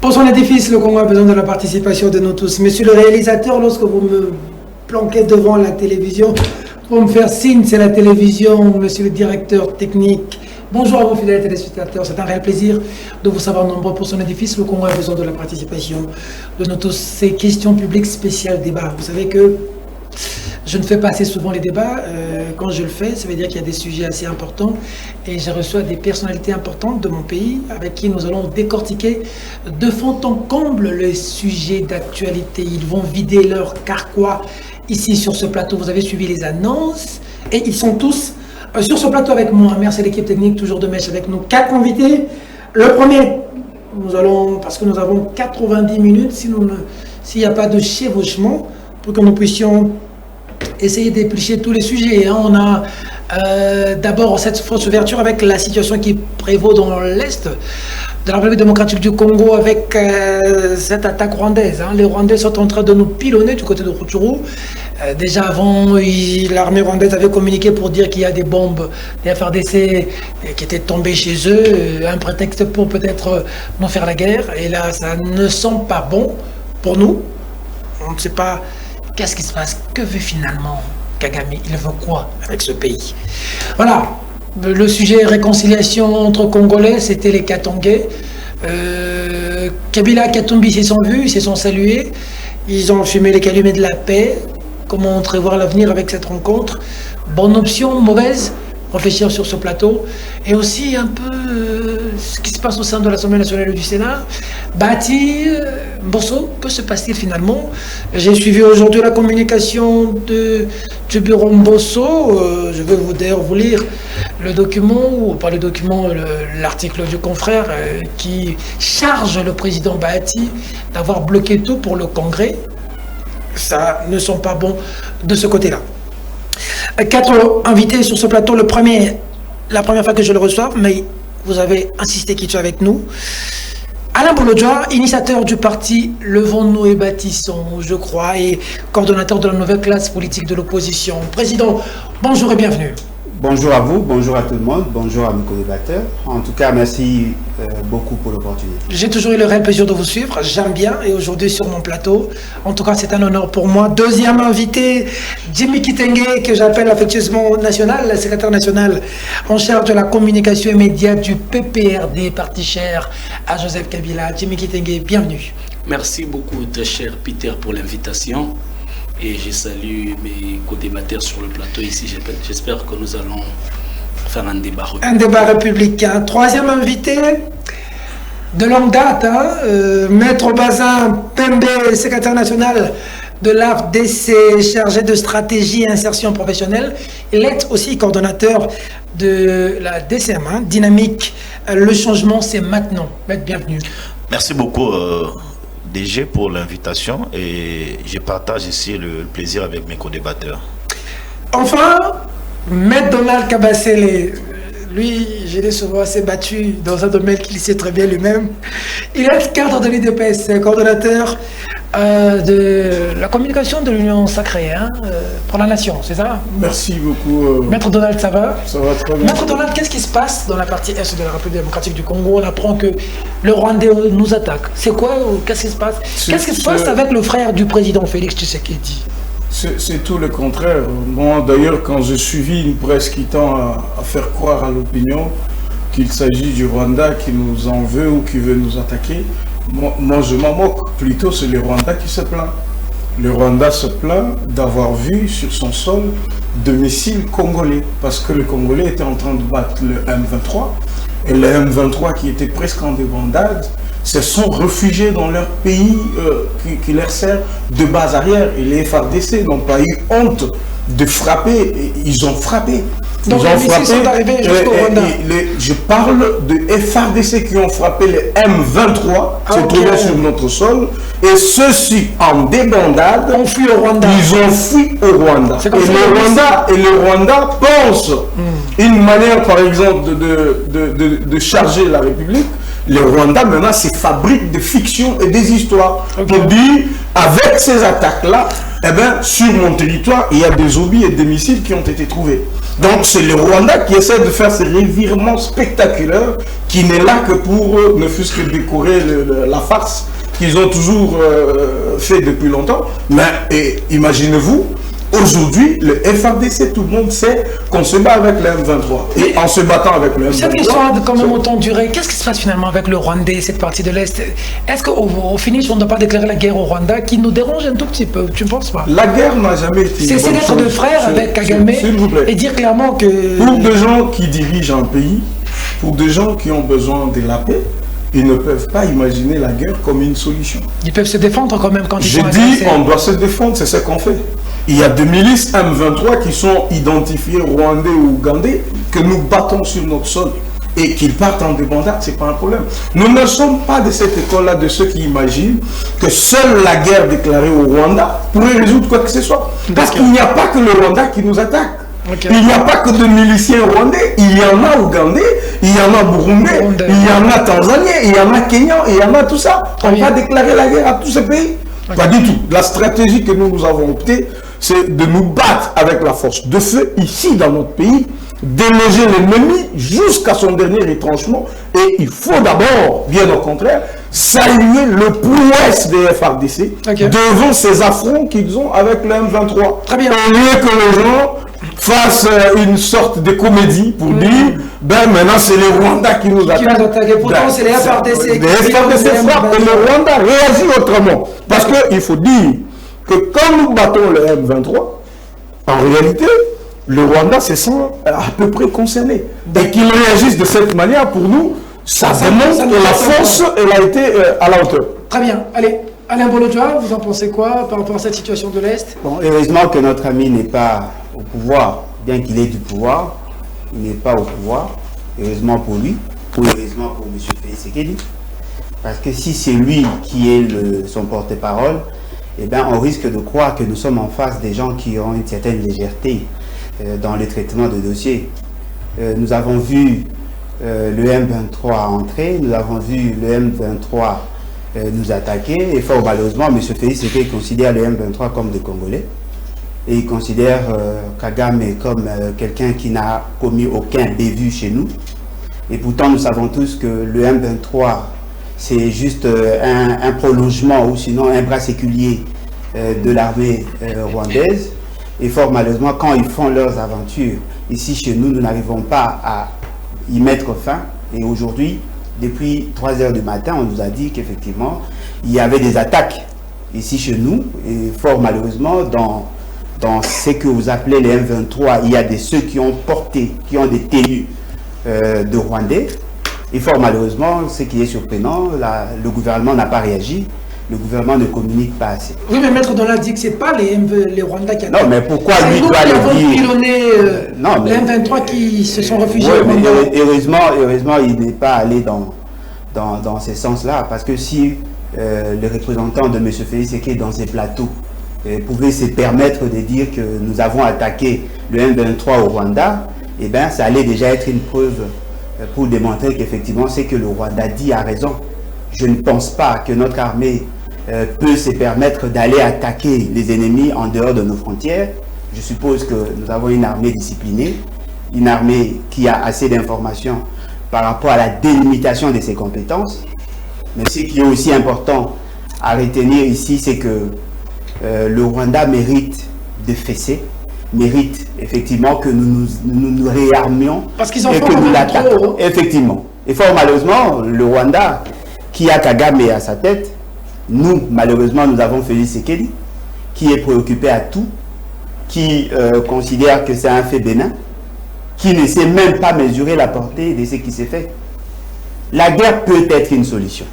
Pour son édifice, le Congo a besoin de la participation de nous tous. Monsieur le réalisateur, lorsque vous me planquez devant la télévision, pour me faire signe, c'est la télévision, monsieur le directeur technique. Bonjour à vous, fidèles téléspectateurs. C'est un réel plaisir de vous savoir nombreux pour son édifice. Le Congo a besoin de la participation de nous tous. Ces questions publiques spéciales débat. Vous savez que je ne fais pas assez souvent les débats. Quand je le fais, ça veut dire qu'il y a des sujets assez importants. Et je reçois des personnalités importantes de mon pays avec qui nous allons décortiquer de fond en comble les sujets d'actualité. Ils vont vider leur carquois ici sur ce plateau. Vous avez suivi les annonces et ils sont tous sur ce plateau avec moi. Merci à l'équipe technique, toujours de mèche avec nous. 4 invités. Le premier, nous allons, parce que nous avons 90 minutes, s'il n'y a pas de chevauchement, pour que nous puissions essayer d'éplucher tous les sujets. On a d'abord cette fausse ouverture avec la situation qui prévaut dans l'Est de la République démocratique du Congo avec cette attaque rwandaise. Les Rwandais sont en train de nous pilonner du côté de Rutshuru. Déjà avant, l'armée rwandaise avait communiqué pour dire qu'il y a des bombes, des FARDC qui étaient tombées chez eux, un prétexte pour peut-être nous faire la guerre. Et là, ça ne sent pas bon pour nous. On ne sait pas qu'est-ce qui se passe, que veut finalement Kagame, il veut quoi avec ce pays? Voilà, le sujet réconciliation entre Congolais, c'était les Katangais. Kabila, Katumbi, ils se sont vus, ils se sont salués, ils ont fumé les calumets de la paix. Comment entrevoir l'avenir avec cette rencontre? Bonne option, mauvaise? Réfléchir sur ce plateau. Et aussi un peu ce qui se passe au sein de l'Assemblée nationale et du Sénat. Bati, Mbosso, que se passe-t-il finalement? J'ai suivi aujourd'hui la communication du bureau Mbosso. Je vais d'ailleurs vous lire le document, ou pas le document, l'article du confrère qui charge le président Bati d'avoir bloqué tout pour le Congrès. Ça ne sont pas bons de ce côté-là. 4 invités sur ce plateau. Le premier, la première fois que je le reçois, mais vous avez insisté qu'il soit avec nous. Alain Bolodjoa, initiateur du parti Levons-nous et bâtissons, je crois, et coordonnateur de la nouvelle classe politique de l'opposition. Président, bonjour et bienvenue. Bonjour à vous, bonjour à tout le monde, bonjour à mes co-débatteurs. En tout cas, merci beaucoup pour l'opportunité. J'ai toujours eu le réel plaisir de vous suivre, j'aime bien, et aujourd'hui sur mon plateau, en tout cas c'est un honneur pour moi. Deuxième invité, Jimmy Kitenge, que j'appelle affectueusement national, le secrétaire national en charge de la communication immédiate du PPRD, parti cher à Joseph Kabila. Jimmy Kitenge, bienvenue. Merci beaucoup, très cher Peter, pour l'invitation. Et je salue mes co-débatteurs sur le plateau ici. J'espère que nous allons faire un débat républicain. Un débat républicain. Troisième invité de longue date, Maître Bazin Pembe, secrétaire national de l'AFDC, chargé de stratégie et insertion professionnelle. Il est aussi coordonnateur de la DCM, Dynamique. Le changement, c'est maintenant. Maître, bienvenue. Merci beaucoup. DG pour l'invitation et je partage ici le plaisir avec mes co-débatteurs. Enfin, Maître Donald Kabasele, lui, je l'ai souvent assez battu dans un domaine qu'il sait très bien lui-même. Il est cadre de l'UDPS, coordonnateur de la communication de l'Union sacrée pour la nation, c'est ça? Merci beaucoup. Maître Donald, ça va? Ça va très bien. Maître Donald, qu'est-ce qui se passe dans la partie est de la République démocratique du Congo? On apprend que le Rwandais nous attaque. C'est quoi? Qu'est-ce qui se passe? Qu'est-ce qui se passe avec le frère du président Félix Tshisekedi? C'est tout le contraire. Moi, d'ailleurs, quand j'ai suivi une presse qui tend à faire croire à l'opinion qu'il s'agit du Rwanda qui nous en veut ou qui veut nous attaquer, moi je m'en moque. Plutôt, c'est le Rwanda qui se plaint. Le Rwanda se plaint d'avoir vu sur son sol de missiles congolais, parce que le Congolais était en train de battre le M23, et le M23 qui était presque en débandade, se sont réfugiés dans leur pays qui leur sert de base arrière. Et les FARDC n'ont pas eu honte de frapper, ils ont frappé. Donc les missiles sont arrivés jusqu'au Rwanda. Je parle de FARDC qui ont frappé les M23, se trouvaient sur notre sol, et ceux-ci en débandade, ont fui au Rwanda. Ils ont fui au Rwanda. Et le Rwanda pense une manière, par exemple, de charger la République. Le Rwanda, maintenant, c'est fabrique de fiction et des histoires. Pour dire, avec ces attaques-là, eh bien, sur mon territoire, il y a des obus et des missiles qui ont été trouvés. Donc c'est le Rwanda qui essaie de faire ces revirements spectaculaires, qui n'est là que pour ne fût-ce que décorer la farce qu'ils ont toujours fait depuis longtemps. Mais imaginez-vous, aujourd'hui, le FARDC, tout le monde sait qu'on se bat avec le M23. Et en se battant avec le M23... Cette histoire a quand même autant duré. Qu'est-ce qui se passe finalement avec le Rwandais, cette partie de l'Est? Est-ce qu'au finish, on ne doit pas déclarer la guerre au Rwanda, qui nous dérange un tout petit peu? Tu ne penses pas? La guerre n'a jamais été... C'est d'être de frères avec Kagame et dire clairement que... Pour des gens qui dirigent un pays, pour des gens qui ont besoin de la paix, ils ne peuvent pas imaginer la guerre comme une solution. Ils peuvent se défendre quand même quand ils sont agressés. J'ai dit, on doit se défendre, c'est ce qu'on fait. Il y a des milices M23 qui sont identifiées rwandais ou ougandais que nous battons sur notre sol. Et qu'ils partent en débandade, ce n'est pas un problème. Nous ne sommes pas de cette école-là, de ceux qui imaginent que seule la guerre déclarée au Rwanda pourrait résoudre quoi que ce soit. Parce qu'il n'y a pas que le Rwanda qui nous attaque. Il n'y a pas que de miliciens rwandais, il y en a ougandais, il y en a burundais, il y en a tanzaniens, il y en a kenyans, il y en a tout ça. On va déclarer la guerre à tous ces pays? Pas du tout. La stratégie que nous avons optée, c'est de nous battre avec la force de feu ici dans notre pays, déloger l'ennemi jusqu'à son dernier retranchement. Et il faut d'abord, bien au contraire, saluer le prouesse des FARDC devant ces affronts qu'ils ont avec le M23. Très bien. Au lieu que les gens fassent une sorte de comédie pour dire, ben maintenant c'est le Rwanda qui nous attaque. Pourtant c'est les FARDC. Les FARDC frappent et le Rwanda réagit autrement. Parce qu'il faut dire que quand nous battons le M23, en réalité, le Rwanda se sent à peu près concerné. Et qu'il réagisse de cette manière, pour nous, ça démontre que la force, elle a été à la hauteur. Très bien. Allez, Alain Bolodjoa, vous en pensez quoi par rapport à cette situation de l'Est? Bon, heureusement que notre ami n'est pas au pouvoir, bien qu'il ait du pouvoir, il n'est pas au pouvoir. Heureusement pour lui, ou heureusement pour M. Félix Tshisekedi. Parce que si c'est lui qui est son porte-parole, eh bien, on risque de croire que nous sommes en face des gens qui ont une certaine légèreté dans le traitement de dossiers. Nous avons vu le M23 entrer, nous avons vu le M23 nous attaquer, et fort malheureusement, M. Félix Tshisekedi considère le M23 comme des Congolais, et il considère Kagame comme quelqu'un qui n'a commis aucun bévue chez nous. Et pourtant, nous savons tous que le M23, c'est juste un prolongement ou sinon un bras séculier de l'armée rwandaise. Et fort malheureusement, quand ils font leurs aventures ici chez nous, nous n'arrivons pas à y mettre fin. Et aujourd'hui, depuis 3 h du matin, on nous a dit qu'effectivement, il y avait des attaques ici chez nous. Et fort malheureusement, dans ce que vous appelez les M23, il y a ceux qui ont porté, qui ont des tenues de Rwandais. Et fort malheureusement, ce qui est surprenant, le gouvernement n'a pas réagi. Le gouvernement ne communique pas assez. Oui, mais Maître Donald dit que ce n'est pas les Rwandais qui attaquent. Non, mais pourquoi lui doit le dire? Les M23 qui se sont réfugiés au Rwanda. Heureusement, il n'est pas allé dans ce sens-là. Parce que si le représentant de M. Félix Tshisekedi dans ses plateaux pouvait se permettre de dire que nous avons attaqué le M23 au Rwanda, eh bien, ça allait déjà être une preuve pour démontrer qu'effectivement, ce que le Rwanda dit a raison. Je ne pense pas que notre armée peut se permettre d'aller attaquer les ennemis en dehors de nos frontières. Je suppose que nous avons une armée disciplinée, une armée qui a assez d'informations par rapport à la délimitation de ses compétences. Mais ce qui est aussi important à retenir ici, c'est que le Rwanda mérite de fesser, mérite effectivement que nous réarmions. Parce qu'ils en font que nous l'attaquions. Effectivement. Et fort malheureusement, le Rwanda, qui a Kagame à sa tête, nous, malheureusement, nous avons Félix Tshisekedi, qui est préoccupé à tout, qui considère que c'est un fait bénin, qui ne sait même pas mesurer la portée de ce qui s'est fait. La guerre peut être une solution.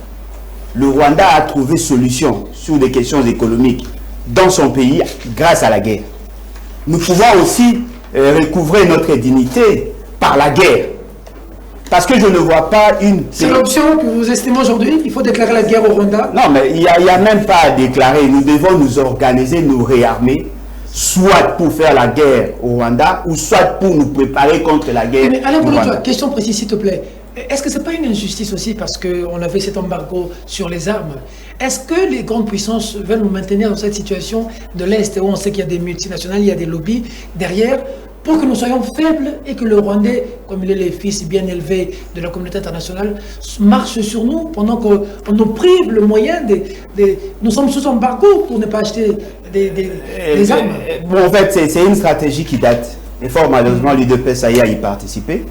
Le Rwanda a trouvé solution sur des questions économiques dans son pays grâce à la guerre. Nous pouvons aussi recouvrer notre dignité par la guerre. Parce que je ne vois pas une... C'est l'option que vous estimez aujourd'hui? Il faut déclarer la guerre au Rwanda? Non, mais il n'y a même pas à déclarer. Nous devons nous organiser, nous réarmer, soit pour faire la guerre au Rwanda, ou soit pour nous préparer contre la guerre. Mais Alain Bolodjoa, question précise s'il te plaît. Est-ce que ce n'est pas une injustice aussi parce qu'on avait cet embargo sur les armes? Est-ce que les grandes puissances veulent nous maintenir dans cette situation de l'Est où on sait qu'il y a des multinationales, il y a des lobbies derrière pour que nous soyons faibles et que le Rwandais, comme il est le fils bien élevé de la communauté internationale, marche sur nous pendant qu'on nous prive le moyen nous sommes sous embargo pour ne pas acheter des armes. Bon, en fait, c'est une stratégie qui date. Et fort malheureusement, l'UDPS a y participé.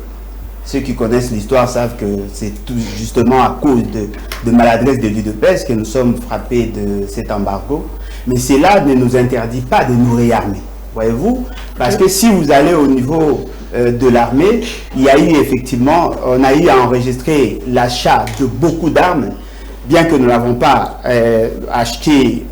Ceux qui connaissent l'histoire savent que c'est tout justement à cause de maladresse de l'UDPS que nous sommes frappés de cet embargo. Mais cela ne nous interdit pas de nous réarmer, voyez-vous. Parce que si vous allez au niveau de l'armée, il y a eu effectivement, on a eu à enregistrer l'achat de beaucoup d'armes, bien que nous n'avons pas acheté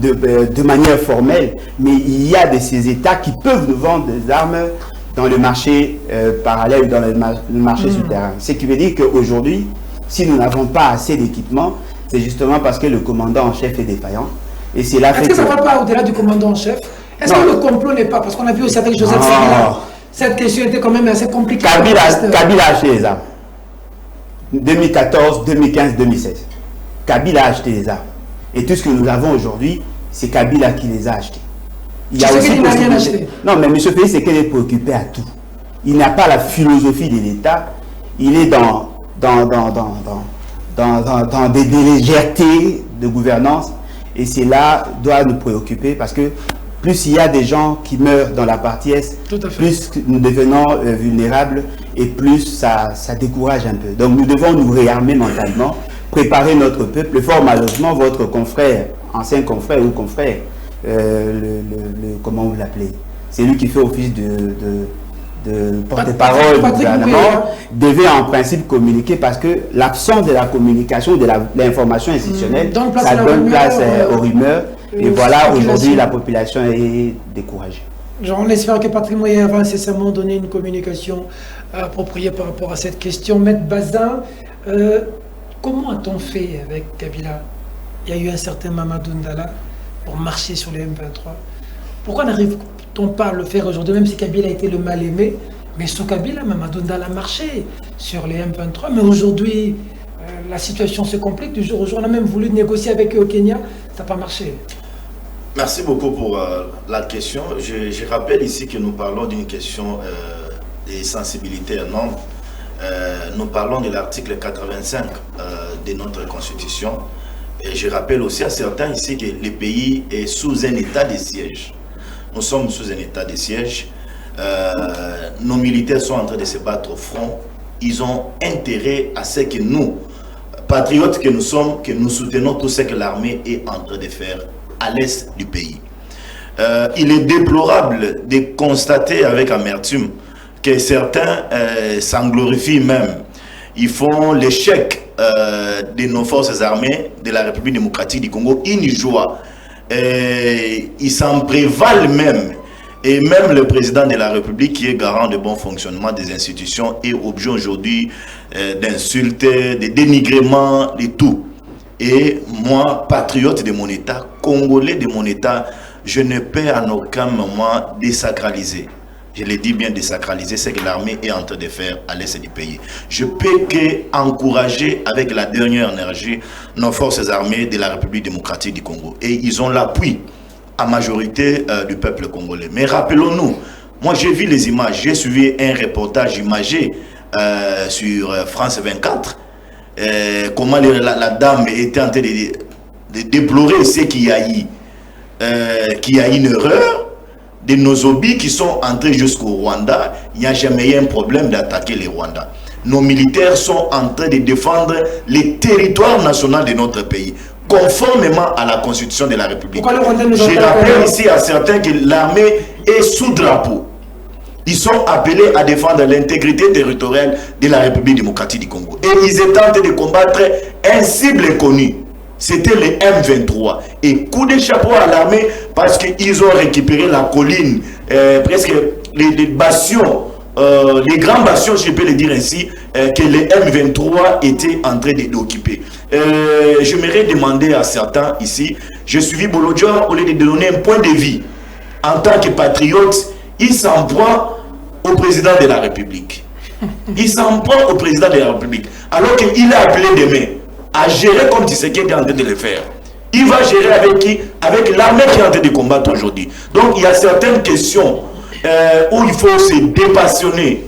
de manière formelle, mais il y a de ces États qui peuvent nous vendre des armes dans le marché parallèle, dans le marché souterrain. Ce qui veut dire qu'aujourd'hui, si nous n'avons pas assez d'équipement, c'est justement parce que le commandant en chef est défaillant. Et c'est là. Est-ce que ça ne va pas au-delà du commandant en chef? Est-ce que le complot n'est pas, parce qu'on a vu aussi avec Joseph Kabila, cette question était quand même assez compliquée. Kabila a acheté les armes. 2014, 2015, 2016. Kabila a acheté les armes. Et tout ce que nous avons aujourd'hui, c'est Kabila qui les a achetés. Il y a aussi rien acheté. Non, mais M. Félix Tshisekedi est préoccupé à tout. Il n'a pas la philosophie de l'État. Il est dans des légèretés de gouvernance. Et cela doit nous préoccuper parce que plus il y a des gens qui meurent dans la partie Est, plus nous devenons vulnérables et plus ça décourage un peu. Donc nous devons nous réarmer mentalement, préparer notre peuple. Fort malheureusement, votre confrère, ancien confrère ou confrère, comment vous l'appelez? C'est lui qui fait office de porte-parole du gouvernement, devait en principe communiquer parce que l'absence de la communication, de l'information institutionnelle, ça donne place aux rumeurs. Et voilà, aujourd'hui, la population est découragée. On espère que Patrick Moyen va incessamment donner une communication appropriée par rapport à cette question. Maître Bazin, comment a-t-on fait avec Kabila? Il y a eu un certain Mamadou Ndala pour marcher sur les M23. Pourquoi n'arrive-t-on pas à le faire aujourd'hui, même si Kabila a été le mal-aimé? Mais sous Kabila, Mamadou Ndala a marché sur les M23. Mais aujourd'hui, la situation se complique du jour au jour. On a même voulu négocier avec eux au Kenya, ça n'a pas marché. Merci beaucoup pour la question. Je rappelle ici que nous parlons d'une question des sensibilités énormes. Nous parlons de l'article 85 de notre Constitution. Et je rappelle aussi à certains ici que le pays est sous un état de siège. Nous sommes sous un état de siège. Nos militaires sont en train de se battre au front. Ils ont intérêt à ce que nous, patriotes que nous sommes, que nous soutenons tout ce que l'armée est en train de faire à l'est du pays. Il est déplorable de constater avec amertume que certains s'en glorifient même. Ils font l'échec de nos forces armées de la République démocratique du Congo une joie. Ils s'en prévalent même. Et même le président de la République, qui est garant de bon fonctionnement des institutions, est objet aujourd'hui d'insultes, de dénigrements, de tout. Et moi, patriote de mon État, Congolais de mon État, je ne peux en aucun moment désacraliser. Je le dis bien désacraliser, c'est que l'armée est en train de faire à l'est du pays. Je peux qu'encourager avec la dernière énergie nos forces armées de la République démocratique du Congo. Et ils ont l'appui à majorité du peuple congolais. Mais rappelons-nous, moi j'ai vu les images, j'ai suivi un reportage imagé sur France 24, comment la dame était en train de déplorer ce qu'il y a eu, qu'il y a une erreur de nos obis qui sont entrés jusqu'au Rwanda. Il n'y a jamais eu un problème d'attaquer les Rwandais. Nos militaires sont en train de défendre les territoires nationaux de notre pays, conformément à la Constitution de la République. Je rappelle ici à certains que l'armée est sous drapeau. Ils sont appelés à défendre l'intégrité territoriale de la République démocratique du Congo. Et ils étaient en train de combattre un cible connu. C'était les M23. Et coup de chapeau à l'armée parce qu'ils ont récupéré la colline, presque les bastions, les grands bastions, je peux le dire ainsi, que les M23 étaient en train d'occuper. J'aimerais demander à certains ici, je suis Bolodja, au lieu de donner un point de vue, en tant que patriote, il s'en prend au président de la République. Il s'en prend au président de la République. Alors qu'il est appelé demain à gérer comme Tshisekedi est en train de le faire. Il va gérer avec qui? Avec l'armée qui est en train de combattre aujourd'hui. Donc il y a certaines questions où il faut se dépassionner,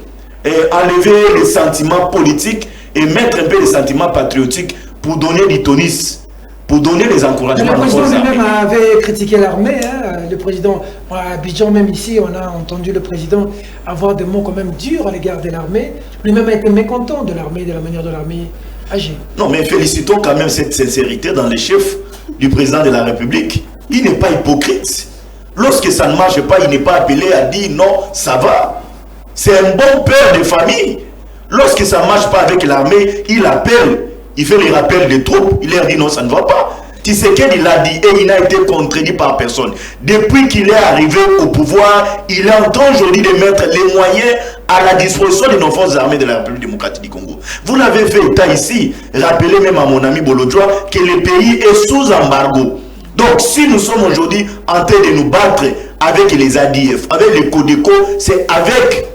enlever les sentiments politiques et mettre un peu les sentiments patriotiques pour donner du tonus, pour donner des encouragements. Le président lui-même avait critiqué l'armée. Hein. Le président, à Abidjan, même ici, on a entendu le président avoir des mots quand même durs à l'égard de l'armée. Lui-même a été mécontent de l'armée, de la manière de l'armée agir. Non, mais félicitons quand même cette sincérité dans les chefs du président de la République. Il n'est pas hypocrite. Lorsque ça ne marche pas, il n'est pas appelé à dire non, ça va. C'est un bon père de famille. Lorsque ça ne marche pas avec l'armée, il appelle, il fait les rappels des troupes, il leur dit non, ça ne va pas. Tshisekedi il l'a dit et il n'a été contredit par personne. Depuis qu'il est arrivé au pouvoir, il est en train aujourd'hui de mettre les moyens à la disposition de nos forces armées de la République démocratique du Congo. Vous l'avez fait état ici, rappelez même à mon ami Bolodjoa que le pays est sous embargo. Donc si nous sommes aujourd'hui en train de nous battre avec les ADF, avec les Codeco, c'est avec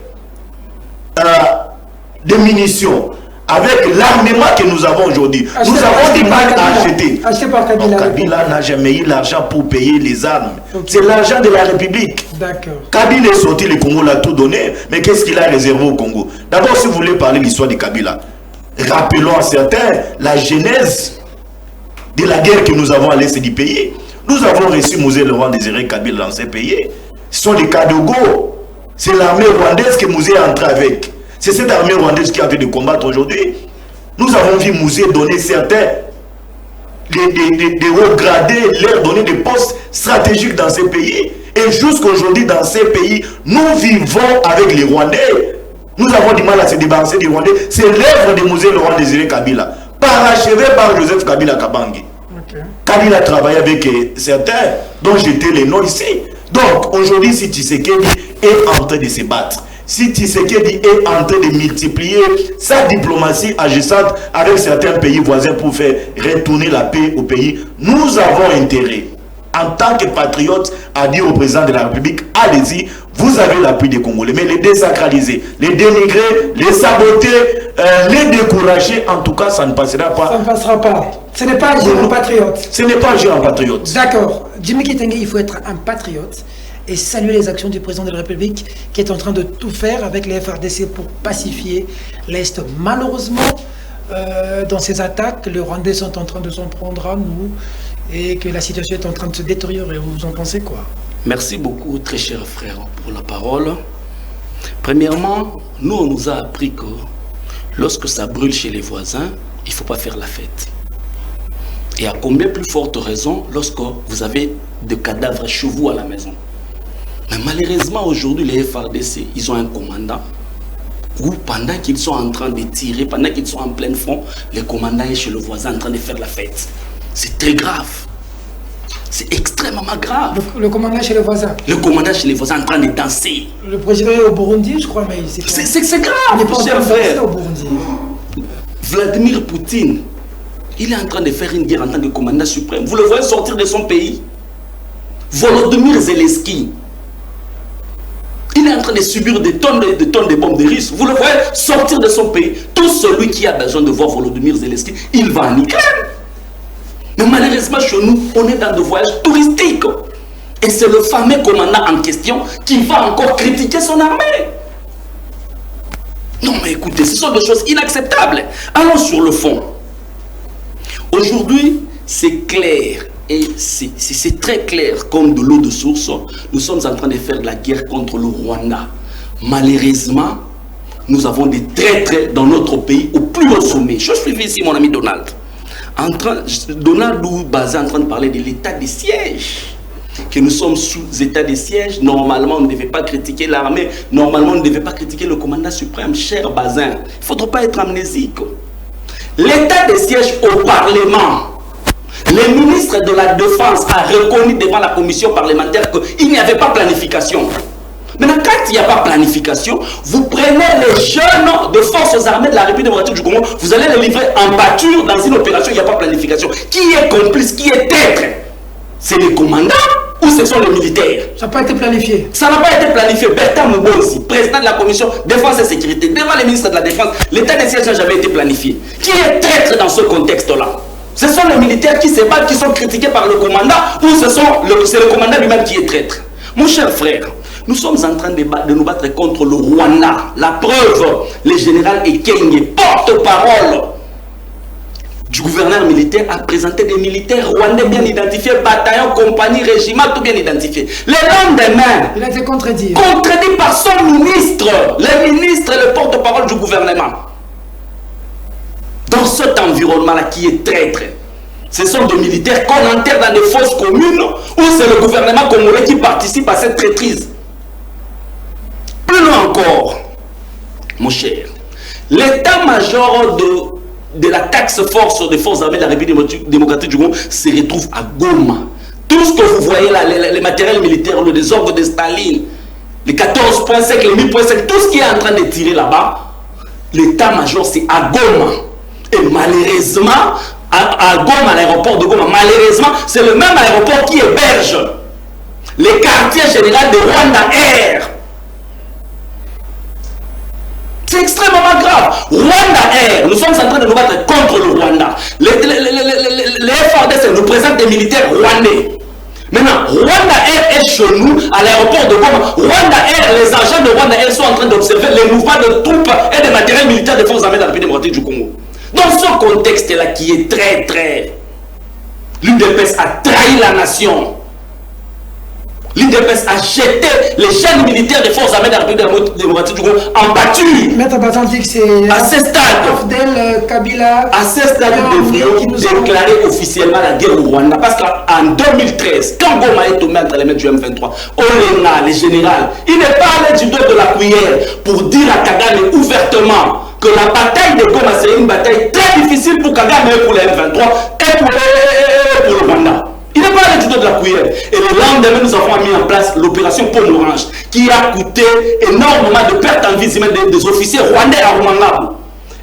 des munitions, avec l'armement que nous avons aujourd'hui. Nous avons des balles à acheter. Kabila n'a jamais eu l'argent pour payer les armes. Okay. C'est l'argent de la République. D'accord. Kabila est sorti, le Congo l'a tout donné, mais qu'est-ce qu'il a réservé au Congo? D'abord, si vous voulez parler de l'histoire de Kabila, rappelons à certains la genèse de la guerre que nous avons à l'est du pays. Nous avons reçu Mouzé Laurent Désiré Kabila dans ces pays. Ce sont des Kadogo. C'est l'armée rwandaise que Mouzé est entré avec. C'est cette armée rwandaise qui a envie de combattre aujourd'hui. Nous avons vu Mouzé donner certains des hauts gradés, leur donner des postes stratégiques dans ces pays. Et jusqu'aujourd'hui, dans ces pays, nous vivons avec les Rwandais. Nous avons du mal à se débarrasser des Rwandais. C'est l'œuvre de Mouzé Laurent Désiré Kabila, parachevé par Joseph Kabila Kabange. Okay. Kabila a travaillé avec certains dont j'étais les noms ici. Donc aujourd'hui, si Tshisekedi est en train de se battre, si Tshisekedi est en train de multiplier sa diplomatie agissante avec certains pays voisins pour faire retourner la paix au pays, nous avons intérêt, en tant que patriotes, à dire au président de la République, allez-y, vous avez l'appui des Congolais, mais les désacraliser, les dénigrer, les saboter, les décourager, en tout cas, ça ne passera pas. Ça ne passera pas. Ce n'est pas agir en patriote. Ce n'est pas agir en patriote. D'accord. Jimmy Kitenge, il faut être un patriote et saluer les actions du président de la République qui est en train de tout faire avec les FRDC pour pacifier l'Est. Malheureusement, dans ces attaques, les Rwandais sont en train de s'en prendre à nous et que la situation est en train de se détériorer. Vous en pensez quoi? Merci beaucoup, très cher frère, pour la parole. Premièrement, nous, on nous a appris que lorsque ça brûle chez les voisins, il ne faut pas faire la fête. Et à combien plus forte raison lorsque vous avez des cadavres chez vous à la maison. Mais malheureusement, aujourd'hui, les FRDC, ils ont un commandant où pendant qu'ils sont en train de tirer, pendant qu'ils sont en plein front, le commandant est chez le voisin en train de faire la fête. C'est très grave. C'est extrêmement grave. Le commandant chez le voisin. Le commandant chez les voisins en train de danser. Le président est au Burundi, je crois, mais c'est grave, il n'est pas cher frère. Au Burundi. Vladimir Poutine, il est en train de faire une guerre en tant que commandant suprême. Vous le voyez sortir de son pays. Volodymyr Zelensky, il est en train de subir des tonnes de bombes de Russes. Vous le voyez sortir de son pays. Tout celui qui a besoin de voir Volodymyr Zelensky, il va en Ukraine. Mais malheureusement, chez nous, on est dans des voyages touristiques. Et c'est le fameux commandant en question qui va encore critiquer son armée. Non mais écoutez, ce sont des choses inacceptables. Allons sur le fond. Aujourd'hui, c'est clair et c'est très clair comme de l'eau de source. Nous sommes en train de faire de la guerre contre le Rwanda. Malheureusement, nous avons des traîtres dans notre pays au plus haut sommet. Je suis ici, mon ami Donald. Donald Bazé est en train de parler de l'état de siège. Que nous sommes sous état de siège. Normalement, on ne devait pas critiquer l'armée. Normalement, on ne devait pas critiquer le commandant suprême. Cher Bazin, il ne faudra pas être amnésique. L'état de siège au Parlement. Le ministre de la Défense a reconnu devant la commission parlementaire qu'il n'y avait pas planification. Maintenant, quand il n'y a pas planification, vous prenez les jeunes de forces armées de la République démocratique du Congo, vous allez les livrer en pâture dans une opération, il n'y a pas planification. Qui est complice, qui est traître? C'est les commandants ou ce sont les militaires? Ça n'a pas été planifié. Ça n'a pas été planifié. Bertrand Mubonzi, président de la commission défense et sécurité, devant les ministres de la Défense, l'état de siège n'a jamais été planifié. Qui est traître dans ce contexte-là? Ce sont les militaires qui se battent, qui sont critiqués par le commandant, ou c'est le commandant lui-même qui est traître? Mon cher frère, Nous sommes en train de nous battre contre le Rwanda. La preuve, le général Ekenge, porte-parole du gouverneur militaire, a présenté des militaires rwandais bien identifiés, bataillons, compagnie, régiment, tout bien identifié. Le lendemain, il a été contredit par son ministre, le ministre et le porte-parole du gouvernement. Dans cet environnement-là qui est traître, ce sont des militaires qu'on enterre dans des fosses communes où c'est le gouvernement congolais qui participe à cette traîtrise. Plus loin encore, mon cher, l'état-major de la taxe force des forces armées de la République démocratique du Congo se retrouve à Goma. Tout ce que vous voyez là, les matériels militaires, le désordre de Staline, les 14.5, les 1000.5, tout ce qui est en train de tirer là-bas, l'état-major c'est à Goma. Et malheureusement, à Goma, l'aéroport de Goma, malheureusement, c'est le même aéroport qui héberge les quartiers généraux de Rwanda Air. C'est extrêmement grave. Rwanda Air, nous sommes en train de nous battre contre le Rwanda. Les FARDC nous présentent des militaires rwandais. Maintenant, Rwanda Air est chez nous, à l'aéroport de Goma. Rwanda Air, les agents de Rwanda Air sont en train d'observer les mouvements de troupes et de matériel militaire des forces armées de la République démocratique du Congo. Dans ce contexte-là qui est très... l'UDPS a trahi la nation. L'UDPS a jeté les jeunes militaires des forces armées de la République démocratique du Congo en battu. Maître Batantik, c'est à ce stade. Kabila. À ce stade, nous devrions déclarer officiellement la guerre au Rwanda. Parce qu'en 2013, quand Goma est tombé entre les mains du M23, Olena, les généraux, il n'est pas allé du dos de la cuillère pour dire à Kagame ouvertement que la bataille de Goma, c'est une bataille très difficile pour Kagame et pour les M23 et pour le Rwanda. Il n'est pas allé du dos de la cuillère. Et le lendemain, nous avons mis en place l'opération Pomme Orange, qui a coûté énormément de pertes en vie humaine des officiers rwandais à Rumangabo.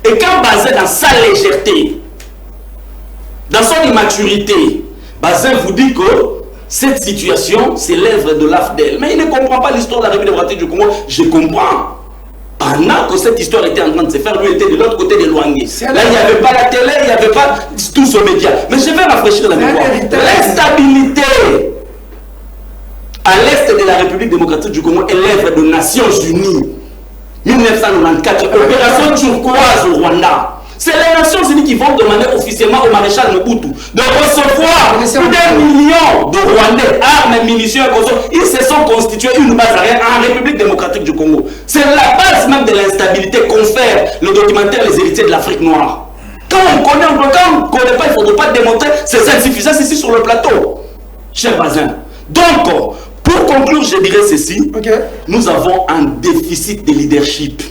Et quand basé dans sa légèreté, dans son immaturité, Bazin vous dit que cette situation, c'est l'œuvre de l'AFDEL. Mais il ne comprend pas l'histoire de la République démocratique du Congo. Je comprends. Pendant que cette histoire était en train de se faire, lui était de l'autre côté de Luangi. Là, il n'y avait pas la télé, il n'y avait pas tout ce média. Mais je vais rafraîchir la mémoire. L'instabilité à l'est de la République démocratique du Congo est l'œuvre des Nations Unies. 1994, opération turquoise au Rwanda. C'est les Nations Unies qui vont demander officiellement au maréchal Mobutu de recevoir plus d'1 million de Rwandais, armes, munitions et consorts. Ils se sont constitués une base arrière en République démocratique du Congo. C'est la base même de l'instabilité confère le documentaire Les héritiers de l'Afrique noire. Quand on connaît, quand on ne connaît pas, il ne faudrait pas démontrer ces insuffisances ici sur le plateau. Cher Bazin. Donc, pour conclure, je dirais ceci. Nous avons un déficit de leadership.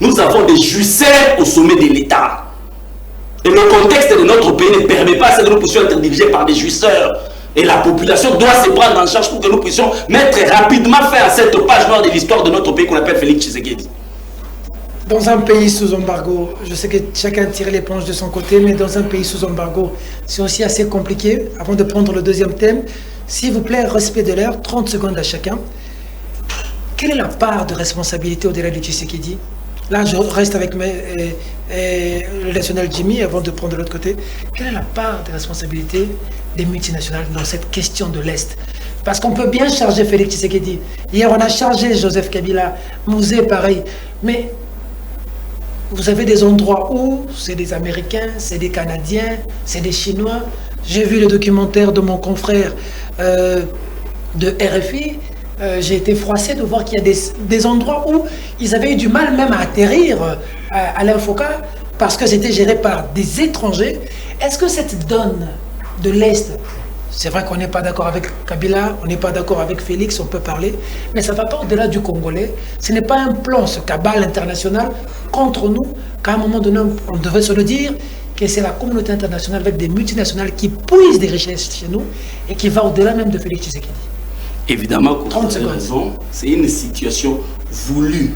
Nous avons des jouisseurs au sommet de l'État. Et le contexte de notre pays ne permet pas que nous puissions être dirigés par des jouisseurs. Et la population doit se prendre en charge pour que nous puissions mettre rapidement fin à cette page noire de l'histoire de notre pays qu'on appelle Félix Tshisekedi. Dans un pays sous embargo, je sais que chacun tire l'éponge de son côté, mais dans un pays sous embargo, c'est aussi assez compliqué. Avant de prendre le deuxième thème, s'il vous plaît, respect de l'heure, 30 secondes à chacun. Quelle est la part de responsabilité au-delà de Tshisekedi? Là, je reste avec le national Jimmy avant de prendre de l'autre côté. Quelle est la part de responsabilité des multinationales dans cette question de l'Est? Parce qu'on peut bien charger Félix Tshisekedi. Hier, on a chargé Joseph Kabila, Mouzé, pareil. Mais vous avez des endroits où c'est des Américains, c'est des Canadiens, c'est des Chinois. J'ai vu le documentaire de mon confrère de RFI. J'ai été froissé de voir qu'il y a des endroits où ils avaient eu du mal même à atterrir à l'Infoca parce que c'était géré par des étrangers. Est-ce que cette donne de l'Est, c'est vrai qu'on n'est pas d'accord avec Kabila, on n'est pas d'accord avec Félix, on peut parler, mais ça ne va pas au-delà du Congolais. Ce n'est pas un plan, ce cabal international contre nous, qu'à un moment donné, on devrait se le dire, que c'est la communauté internationale avec des multinationales qui puisent des richesses chez nous et qui va au-delà même de Félix Tshisekedi. Évidemment, vous avez raison, c'est une situation voulue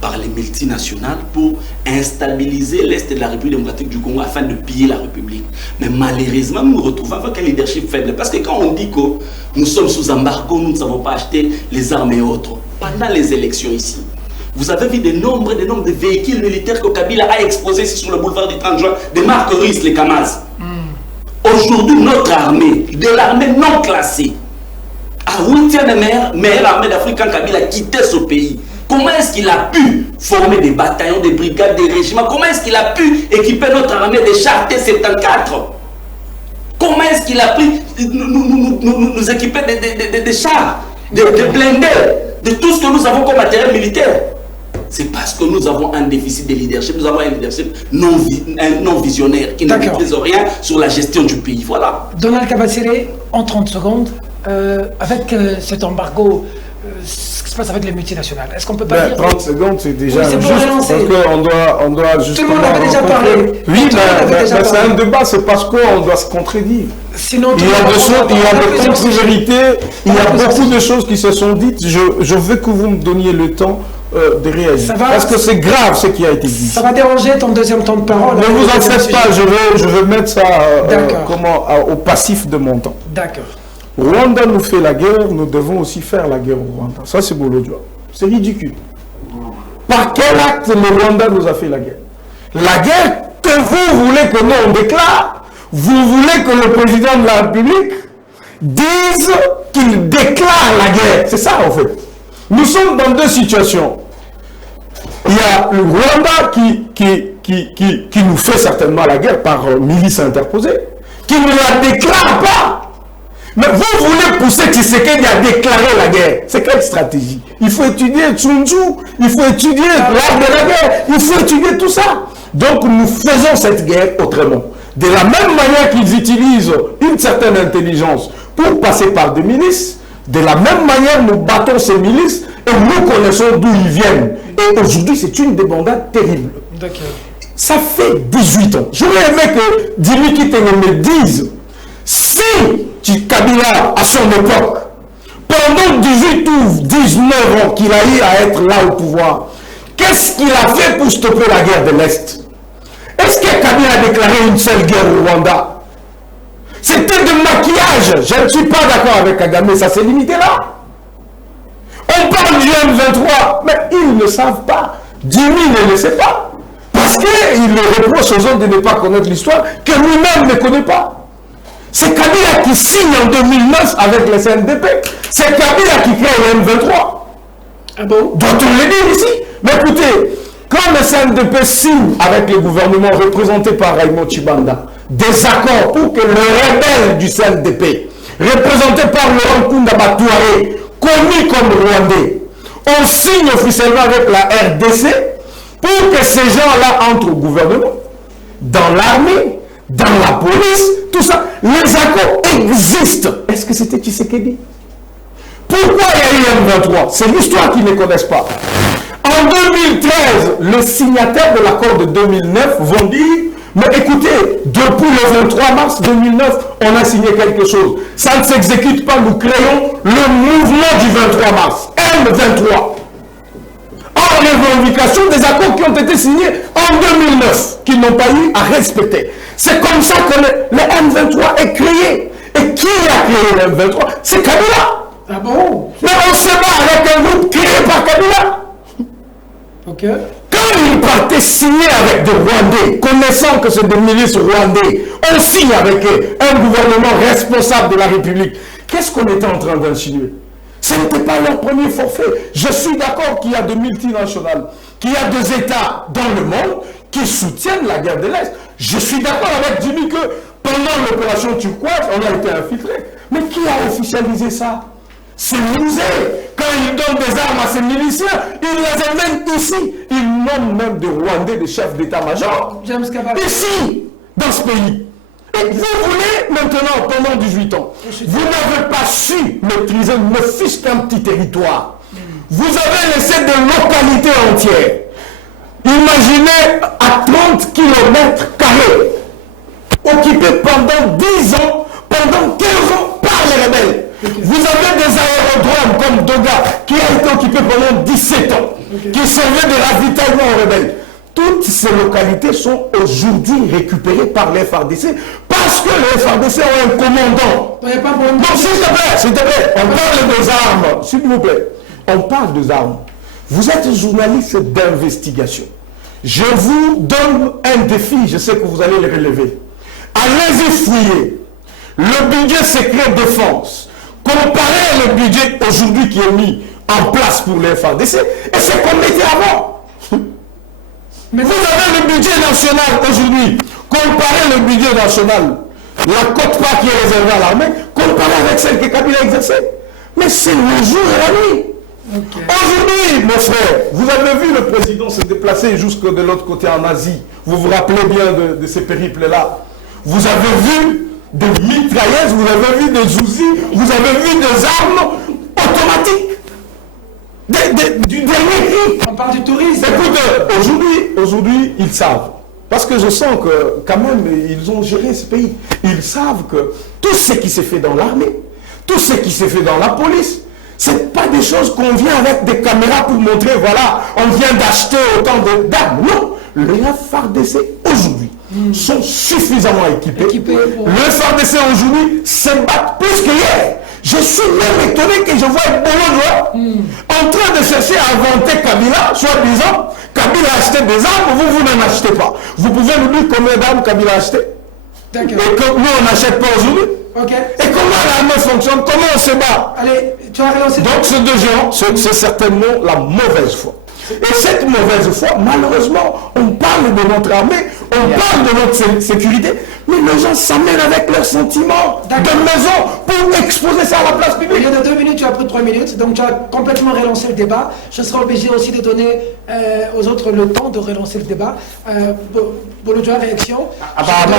par les multinationales pour instabiliser l'Est de la République démocratique du Congo afin de piller la République. Mais malheureusement, nous nous retrouvons avec un leadership faible. Parce que quand on dit que nous sommes sous embargo, nous ne savons pas acheter les armes et autres, pendant les élections ici, vous avez vu des nombres de véhicules militaires que Kabila a exposés ici sur le boulevard du 30 juin, des marques russes, les Kamaz. Aujourd'hui, notre armée, de l'armée non classée, à 8e meilleure armée d'Afrique quand Kabila a quitté ce pays. Comment est-ce qu'il a pu former des bataillons, des brigades, des régiments? Comment est-ce qu'il a pu équiper notre armée des chars T-74? Comment est-ce qu'il a pu nous équiper des chars, des blindés, de tout ce que nous avons comme matériel militaire? C'est parce que nous avons un déficit de leadership, nous avons un leadership non visionnaire qui ne maîtrise rien sur la gestion du pays. Voilà. Donald Kabasele, en 30 secondes, avec cet embargo, ce qui se passe avec les multinationales, est-ce qu'on peut pas dire 30 secondes, c'est déjà oui, juste parce qu'on doit justement... Tout le monde avait déjà parlé. Oui, mais c'est un débat, c'est parce qu'on doit se contredire. Sinon, il y a des contre-vérités, il y a beaucoup de choses qui se sont dites. Je veux que vous me donniez le temps de réagir. Parce que c'est grave ce qui a été dit. Ça va déranger ton deuxième temps de parole. Ne vous en faites pas, je veux mettre ça au passif de mon temps. D'accord. Rwanda nous fait la guerre, nous devons aussi faire la guerre au Rwanda. Ça, c'est Bolodjoa. C'est ridicule. Par quel acte le Rwanda nous a fait la guerre? La guerre que vous voulez que nous on déclare. Vous voulez que le président de la République dise qu'il déclare la guerre. C'est ça, en fait. Nous sommes dans deux situations. Il y a le Rwanda qui nous fait certainement la guerre par milice interposée, qui ne la déclare pas. Mais vous voulez pousser Tshisekedi à déclarer la guerre. C'est quelle stratégie? Il faut étudier Tsun Tzu, il faut étudier l'art de la guerre, il faut étudier tout ça. Donc nous faisons cette guerre autrement. De la même manière qu'ils utilisent une certaine intelligence pour passer par des milices, de la même manière nous battons ces milices et nous connaissons d'où ils viennent. Et aujourd'hui c'est une débandade terrible. Ça fait 18 ans. J'aurais aimé que Dimitri Tengue me dise si Kabila, à son époque, pendant 18 ou 19 ans qu'il a eu à être là au pouvoir, qu'est-ce qu'il a fait pour stopper la guerre de l'Est? Est-ce que Kabila a déclaré une seule guerre au Rwanda? C'était de maquillage. Je ne suis pas d'accord avec Kagame, ça s'est limité là. On parle du M23, mais ils ne savent pas. Jimmy ne le sait pas. Parce qu'il le reproche aux autres de ne pas connaître l'histoire que lui-même ne connaît pas. C'est Kabila qui signe en 2009 avec le CNDP. C'est Kabila qui crée le M23. Ah bon? Doit-on le dire ici? Mais écoutez, quand le CNDP signe avec le gouvernement représenté par Raymond Tshibanda des accords pour que le rebelle du CNDP, représenté par Laurent Kunda Batouare, connu comme Rwandais, on signe officiellement avec la RDC pour que ces gens-là entrent au gouvernement, dans l'armée, dans la police, tout ça. Les accords existent. Est-ce que c'était Tshisekedi? Pourquoi il y a eu M23? C'est l'histoire qu'ils ne connaissent pas. En 2013, le signataire de l'accord de 2009 vont dire, mais écoutez, depuis le 23 mars 2009, on a signé quelque chose. Ça ne s'exécute pas, nous créons le mouvement du 23 mars, M23. En revendication des accords qui ont été signés en 2009, qu'ils n'ont pas eu à respecter. C'est comme ça que le M23 est créé. Et qui a créé le M23? C'est Kabila. Ah bon? Mais on se bat avec un groupe créé par Kabila. Ok. Quand ils partaient signer avec des Rwandais, connaissant que c'est des milices rwandais, on signe avec eux, un gouvernement responsable de la République. Qu'est-ce qu'on était en train d'insinuer? Ce n'était pas leur premier forfait. Je suis d'accord qu'il y a des multinationales, qu'il y a des États dans le monde qui soutiennent la guerre de l'Est. Je suis d'accord avec Jimmy que pendant l'opération Turquoise, on a été infiltré. Mais qui a officialisé ça? C'est Mouzé. Quand il donne des armes à ses miliciens, il les emmène ici. Il nomme même des Rwandais, des chefs d'état-major. Ici, dans ce pays. Et vous voulez maintenant, pendant 18 ans, vous n'avez pas su maîtriser ne fût-ce qu'un petit territoire. Vous avez laissé des localités entières. Imaginez à 30 km², occupés pendant 10 ans, pendant 15 ans par les rebelles. Vous avez des aérodromes comme Doga qui a été occupé pendant 17 ans, qui servait de ravitaillement aux rebelles. Toutes ces localités sont aujourd'hui récupérées par les FARDC parce que les FARDC ont un commandant. Non, s'il te plaît, on parle des armes, s'il vous plaît. On parle des armes. Vous êtes journaliste d'investigation. Je vous donne un défi, je sais que vous allez le relever. Allez-y fouiller le budget secret défense. Comparez le budget aujourd'hui qui est mis en place pour les FARDC et ce qu'on mettait avant. Mais vous avez le budget national aujourd'hui. Comparez le budget national, la quote-part qui est réservée à l'armée, comparez avec celle que Kabila a exercée. Mais c'est le jour et la nuit. Okay. Aujourd'hui, mon frère, vous avez vu le président se déplacer jusque de l'autre côté en Asie. Vous vous rappelez bien de ces périples-là. Vous avez vu des mitrailleuses, vous avez vu des Uzi, vous avez vu des armes automatiques. Du dernier cri. On parle du tourisme. Écoute, aujourd'hui, ils savent. Parce que je sens que, quand même, ils ont géré ce pays. Ils savent que tout ce qui s'est fait dans l'armée, tout ce qui s'est fait dans la police, ce n'est pas des choses qu'on vient avec des caméras pour montrer, voilà, on vient d'acheter autant d'armes. Non, les FARDC aujourd'hui sont suffisamment équipés. Les FARDC aujourd'hui se battent plus qu'hier. Je suis même étonné que je vois Bolo en train de chercher à inventer Kabila, soi-disant, Kabila a acheté des armes, vous n'en achetez pas. Vous pouvez nous dire combien d'armes Kabila a acheté? Et que nous, on n'achète pas aujourd'hui. Okay. Et comment l'armée fonctionne? Comment on se bat? Allez, tu as relancé. Donc ces deux géants, c'est certainement la mauvaise foi. Et cette mauvaise foi, malheureusement, on parle de notre armée, on parle de notre sécurité, mais les gens s'amènent avec leurs sentiments de maison pour exposer ça à la place publique. Il y a 2 minutes, tu as pris 3 minutes, donc tu as complètement relancé le débat. Je serai obligé aussi de donner aux autres le temps de relancer le débat. Bolo, tu as réaction? Apparemment,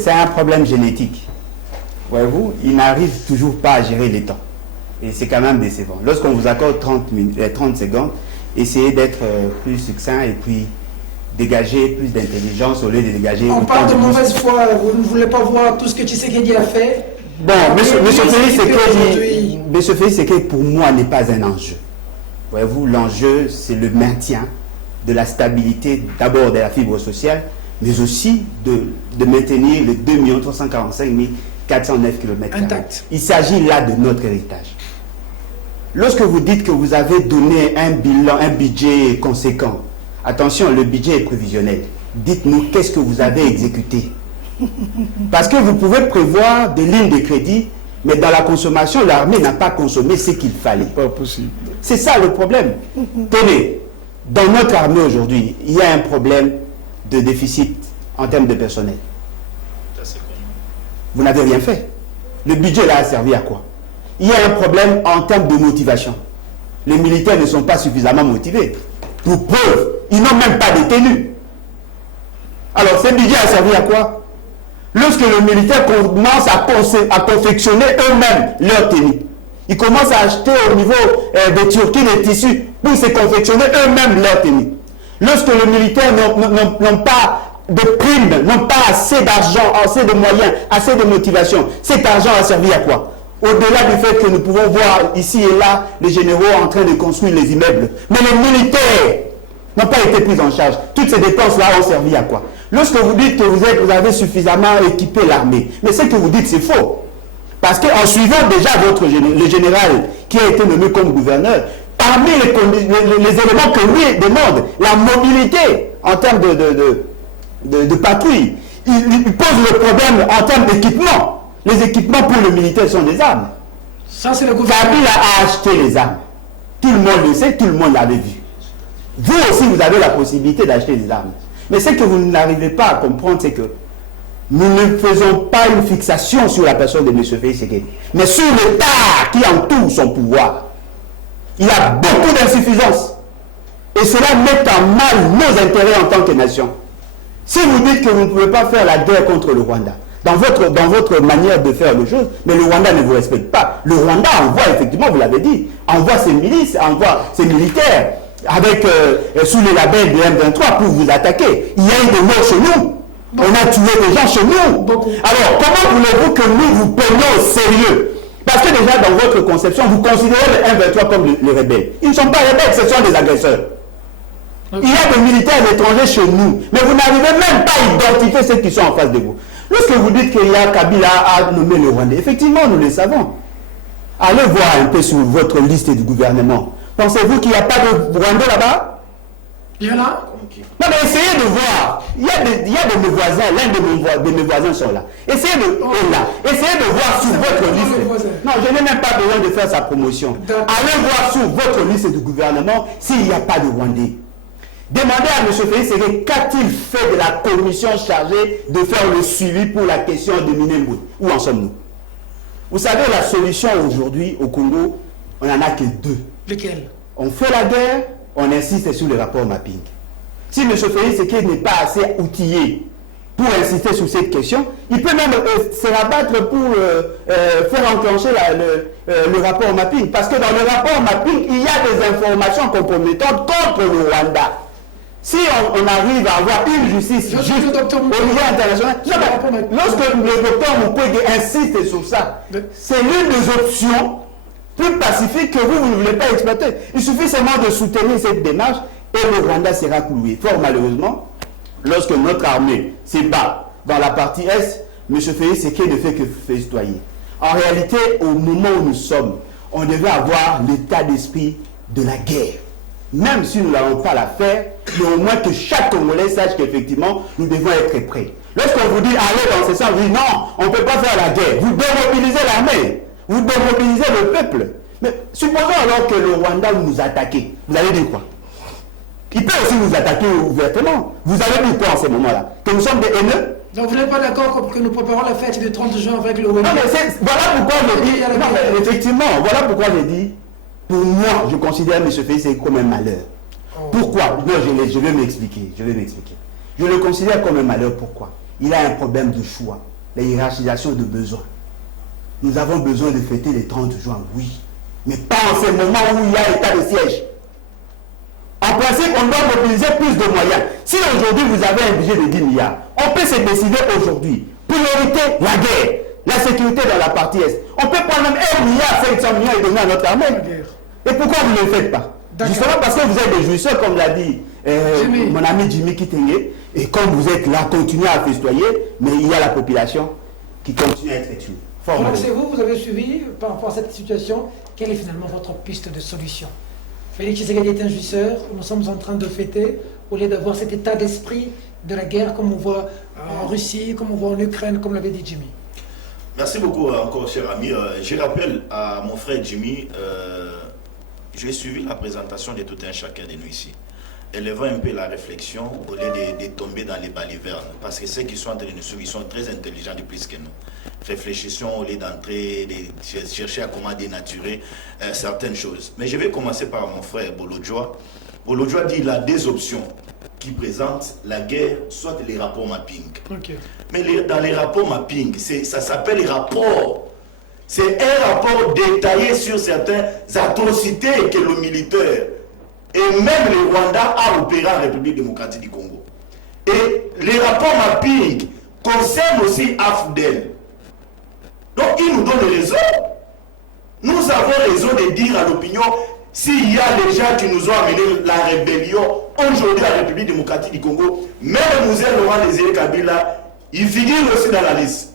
c'est un problème génétique. Voyez-vous, il n'arrive toujours pas à gérer les temps. Et c'est quand même décevant. Lorsqu'on vous accorde 30 secondes, essayez d'être plus succinct et puis dégager plus d'intelligence au lieu de dégager... On parle de mauvaise foi, vous ne voulez pas voir tout ce que Tshisekedi a fait. Bon, M. Félix Sekedi, pour moi, n'est pas un enjeu. Voyez-vous, l'enjeu, c'est le maintien de la stabilité, d'abord de la fibre sociale, mais aussi de maintenir les 2 345 409 km. Intact. Il s'agit là de notre héritage. Lorsque vous dites que vous avez donné un bilan, un budget conséquent, attention, le budget est prévisionnel. Dites-nous qu'est-ce que vous avez exécuté. Parce que vous pouvez prévoir des lignes de crédit, mais dans la consommation, l'armée n'a pas consommé ce qu'il fallait. Pas possible. C'est ça le problème. Tenez, dans notre armée aujourd'hui, il y a un problème de déficit en termes de personnel. Vous n'avez rien fait. Le budget là a servi à quoi? Il y a un problème en termes de motivation. Les militaires ne sont pas suffisamment motivés. Pour preuve, ils n'ont même pas de tenue. Alors, ce budget a servi à quoi? Lorsque les militaires commencent à confectionner eux-mêmes leur tenue, ils commencent à acheter au niveau des Turquie des tissus pour se confectionner eux-mêmes leur tenue. Lorsque les militaires n'ont pas de primes, n'ont pas assez d'argent, assez de moyens, assez de motivation, cet argent a servi à quoi? Au-delà du fait que nous pouvons voir ici et là les généraux en train de construire les immeubles, mais les militaires n'ont pas été pris en charge. Toutes ces dépenses-là ont servi à quoi? Lorsque vous dites que vous avez suffisamment équipé l'armée, mais ce que vous dites c'est faux. Parce qu'en suivant déjà le général qui a été nommé comme gouverneur, parmi les éléments que lui demande, la mobilité en termes de patrouille, il pose le problème en termes d'équipement. Les équipements pour le militaire sont des armes. Ça, c'est le gouvernement. Kabila a acheté les armes. Tout le monde le sait, tout le monde l'avait vu. Vous aussi, vous avez la possibilité d'acheter des armes. Mais ce que vous n'arrivez pas à comprendre, c'est que nous ne faisons pas une fixation sur la personne de M. Félix Sekedi, mais sur l'État qui entoure son pouvoir. Il y a beaucoup d'insuffisances. Et cela met en mal nos intérêts en tant que nation. Si vous dites que vous ne pouvez pas faire la guerre contre le Rwanda, dans votre manière de faire les choses, mais le Rwanda ne vous respecte pas. Le Rwanda envoie, effectivement, vous l'avez dit, envoie ses milices, envoie ses militaires avec, sous les labels de M23 pour vous attaquer. Il y a eu des morts chez nous. On a tué des gens chez nous. Alors, comment voulez-vous que nous vous prenions au sérieux? Parce que déjà, dans votre conception, vous considérez les M23 comme les rebelles. Ils ne sont pas rebelles, ce sont des agresseurs. Il y a des militaires étrangers chez nous, mais vous n'arrivez même pas à identifier ceux qui sont en face de vous. Lorsque vous dites qu'il y a Kabila a nommé le Rwandais, effectivement, nous le savons. Allez voir un peu sur votre liste du gouvernement. Pensez-vous qu'il n'y a pas de Rwandais là-bas? Il y en a? Non, mais essayez de voir. Il y a de mes voisins, l'un de mes voisins sont là. Essayez de voir sur votre liste. Non, je n'ai même pas besoin de faire sa promotion. Allez voir sur votre liste de gouvernement s'il n'y a pas de Rwandais. Demandez à M. Félix Tshisekedi qu'a-t-il fait de la commission chargée de faire le suivi pour la question de Minembwe. Où en sommes-nous? Vous savez, la solution aujourd'hui au Congo, on n'en a que deux. Lesquels? On fait la guerre, on insiste sur le rapport mapping. Si M. Félix Tshisekedi n'est pas assez outillé pour insister sur cette question, il peut même se rabattre pour faire enclencher le rapport mapping. Parce que dans le rapport mapping, il y a des informations compromettantes contre le Rwanda. Si on arrive à avoir une justice juste au niveau international, lorsque le docteur Mukwege insiste sur ça, c'est l'une des options plus pacifiques que vous ne voulez pas exploiter. Il suffit seulement de soutenir cette démarche et le Rwanda sera cloué. Fort malheureusement, lorsque notre armée se bat dans la partie Est, M. Félix Tshisekedi ne fait que festoyer. En réalité, au moment où nous sommes, on devait avoir l'état d'esprit de la guerre. Même si nous n'allons pas la faire, mais au moins que chaque Congolais sache qu'effectivement, nous devons être prêts. Lorsqu'on vous dit allez dans ce sens, vous dites non, on ne peut pas faire la guerre. Vous démobilisez l'armée, vous démobilisez le peuple. Mais supposons alors que le Rwanda nous attaque. Vous allez dire quoi? Il peut aussi nous attaquer ouvertement. Vous allez dire quoi en ce moment-là? Que nous sommes des haineux? Donc vous n'êtes pas d'accord que nous préparons la fête du 30 juin avec le Rwanda? Non, mais voilà pourquoi je dis, non, mais effectivement, voilà pourquoi je dis, pour moi, je considère M. Félix comme un malheur. Pourquoi? Non, je vais m'expliquer. Je le considère comme un malheur. Pourquoi? Il a un problème de choix. La hiérarchisation de besoins. Nous avons besoin de fêter le 30 juin, oui. Mais pas en ce moment où il y a état de siège. En principe, on doit mobiliser plus de moyens. Si aujourd'hui vous avez un budget de 10 milliards, on peut se décider aujourd'hui. Priorité, la guerre. La sécurité dans la partie Est. On peut prendre même 1 milliard, 500 millions et donner à notre armée. Et pourquoi vous ne le faites pas? Justement parce que vous êtes des jouisseurs, comme l'a dit mon ami Jimmy Kitenge, et comme vous êtes là, continuez à festoyer, mais il y a la population qui continue à être tuée. Alors c'est vous avez suivi par rapport à cette situation, quelle est finalement votre piste de solution? Félix Tshisekedi est un jouisseur, nous sommes en train de fêter, au lieu d'avoir cet état d'esprit de la guerre comme on voit en Russie, comme on voit en Ukraine, comme l'avait dit Jimmy. Merci beaucoup encore, cher ami. Je rappelle à mon frère Jimmy, j'ai suivi la présentation de tout un chacun de nous ici, élevant un peu la réflexion au lieu de tomber dans les balivernes, parce que ceux qui sont en train de nous suivre, ils sont très intelligents de plus que nous. Réfléchissons au lieu d'entrer, de chercher à comment dénaturer certaines choses. Mais je vais commencer par mon frère Bolodjoa. Bolodjoa dit qu'il a deux options qui présentent la guerre, soit les rapports mapping. Okay. Mais dans les rapports mapping, ça s'appelle les rapports. C'est un rapport détaillé sur certaines atrocités que le militaire et même le Rwanda a opéré en République démocratique du Congo. Et les rapports mapping concernent aussi AFDEL. Donc il nous donne raison. Nous avons raison de dire à l'opinion, s'il y a des gens qui nous ont amené la rébellion aujourd'hui à la République démocratique du Congo, même Moussé Laurent Désiré Kabila, il figure aussi dans la liste.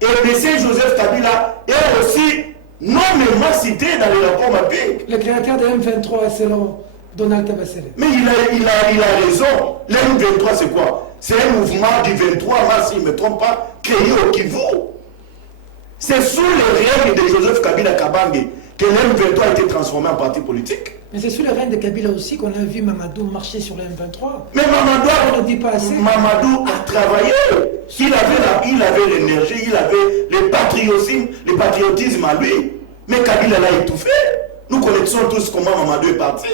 Et M. Joseph Kabila est aussi nommément cité dans le rapport mapping. Le créateur de M23, selon Donald Tabasele. Mais il a raison. Le M23, c'est quoi? C'est un mouvement du 23 mars, si je ne me trompe pas, créé au Kivu. C'est sous les règles de Joseph Kabila Kabange que le M23 a été transformé en parti politique. Mais c'est sous le règne de Kabila aussi qu'on a vu Mamadou marcher sur le M23. Mais on ne dit pas assez. Mamadou a travaillé. Il avait l'énergie, il avait le patriotisme à lui. Mais Kabila l'a étouffé. Nous connaissons tous comment Mamadou est parti.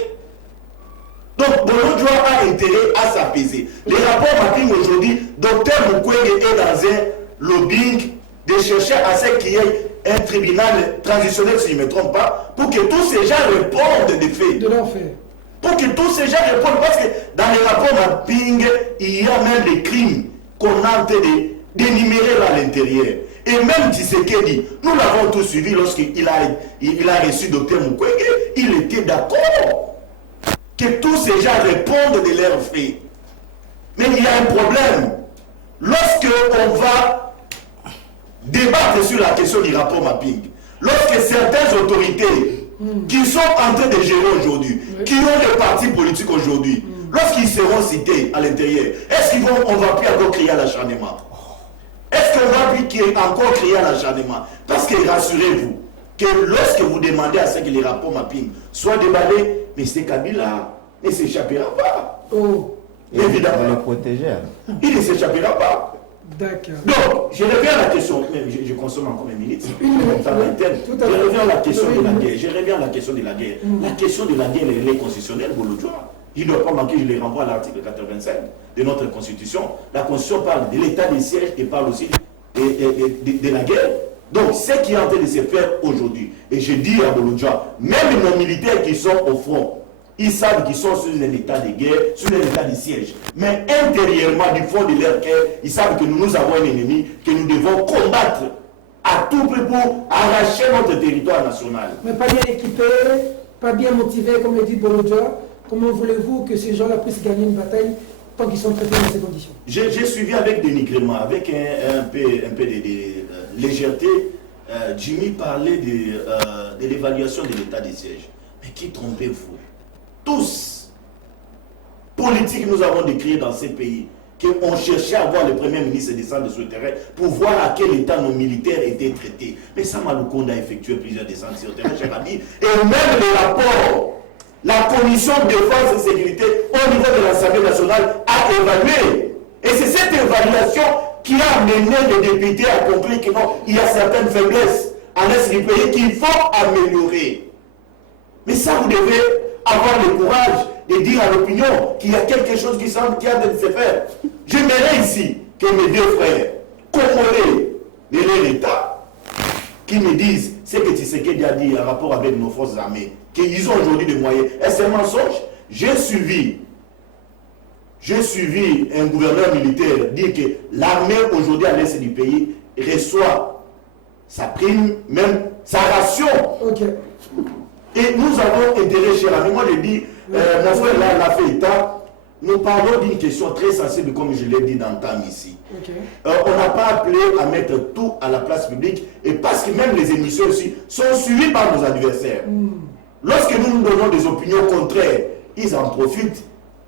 Donc, Bolodjoa a intérêt à s'apaiser. Les rapports mapping aujourd'hui, Dr Mukwege est dans un lobbying de chercher à ce qu'il y ait un tribunal transitionnel, si je ne me trompe pas, pour que tous ces gens répondent des faits. De leurs faits. Pour que tous ces gens répondent, parce que dans les rapports mapping, il y a même des crimes qu'on a en train d'énumérer à l'intérieur. Et même Tshisekedi, nous l'avons tous suivi lorsqu'il a reçu Dr Mukwege, il était d'accord que tous ces gens répondent de leurs faits. Mais il y a un problème. Lorsque on va débattre sur la question du rapport mapping, lorsque certaines autorités qui sont en train de gérer aujourd'hui, qui ont des partis politiques aujourd'hui, lorsqu'ils seront cités à l'intérieur, est-ce qu'on va plus encore crier à l'acharnement? Est-ce qu'on va plus encore crier à l'acharnement? Parce pense que rassurez-vous, que lorsque vous demandez à ce que les rapports mapping soient déballés, M. Kabila ne s'échappera pas. Oh. Évidemment. On le protéger. Il ne s'échappera pas. D'accord. Donc, je reviens à la question, même je consomme encore mes minutes. Une minute, Dans l'interne. tout à fait. Je reviens à la question de la Oui. guerre. Je reviens à la question de la guerre. La question de la guerre, elle est constitutionnelle, Bolodjoa. Il ne doit pas manquer, je les renvoie à l'article 85 de notre Constitution. La Constitution parle de l'état des sièges et parle aussi de la guerre. Donc, ce qui est en train de se faire aujourd'hui, et je dis à Bolodjoa, même nos militaires qui sont au front, ils savent qu'ils sont sur un état de guerre, sur un état de siège. Mais intérieurement, du fond de leur cœur, ils savent que nous avons un ennemi que nous devons combattre à tout prix pour arracher notre territoire national. Mais pas bien équipé, pas bien motivé, comme le dit Bolodjoa. Comment voulez-vous que ces gens-là puissent gagner une bataille tant qu'ils sont traités dans ces conditions? J'ai suivi avec dénigrement, avec un peu de légèreté. Jimmy parlait de l'évaluation de l'état des sièges. Mais qui trompez-vous? Tous, politiques, nous avons décrit dans ces pays qu'on cherchait à voir le Premier ministre descendre de ce terrain pour voir à quel état nos militaires étaient traités. Mais Sama Lukonde a effectué plusieurs descentes sur le terrain, cher ami. Et même les rapports, la commission de défense et sécurité au niveau de l'Assemblée nationale a évalué. Et c'est cette évaluation qui a amené les députés à conclure qu'il y a certaines faiblesses à l'est du pays qu'il faut améliorer. Mais ça, vous devez avoir le courage de dire à l'opinion qu'il y a quelque chose qui semble qui a de se faire. J'aimerais ici que mes deux frères, congolais de leur État, qui me disent ce que Tshisekedi a dit en rapport avec nos forces armées, qu'ils ont aujourd'hui des moyens. Est-ce un mensonge? J'ai suivi un gouverneur militaire dire que l'armée aujourd'hui à l'est du pays reçoit sa prime, même sa ration. Ok. Et nous avons intérêt, cher ami, moi je dis, mon frère là, l'a fait état, nous parlons d'une question très sensible, comme je l'ai dit dans le temps ici. Okay. On n'a pas appelé à mettre tout à la place publique, et parce que même les émissions aussi sont suivies par nos adversaires. Lorsque nous nous donnons des opinions contraires, ils en profitent,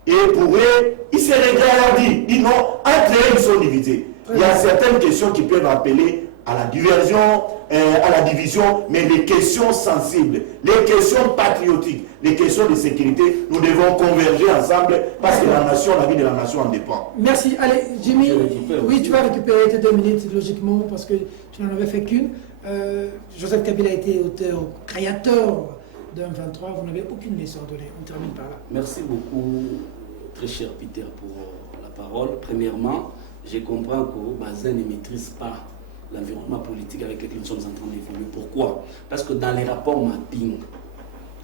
et pour eux, ils se regardent, ils disent non, entre eux, ils sont divisés. Il y a certaines questions qui peuvent appeler à la diversion, à la division, mais les questions sensibles, les questions patriotiques, les questions de sécurité, nous devons converger ensemble parce que la nation, la vie de la nation en dépend. Merci. Allez, Jimmy, oui, tu vas récupérer tes 2 minutes, logiquement, parce que tu n'en avais fait qu'une. Joseph Kabila a été auteur, créateur d'un 23, vous n'avez aucune leçon à donner. On termine par là. Merci beaucoup, très cher Peter, pour la parole. Premièrement, je comprends que Bazin ne maîtrise pas l'environnement politique avec lequel nous sommes en train d'évoluer. Pourquoi? Parce que dans les rapports mapping,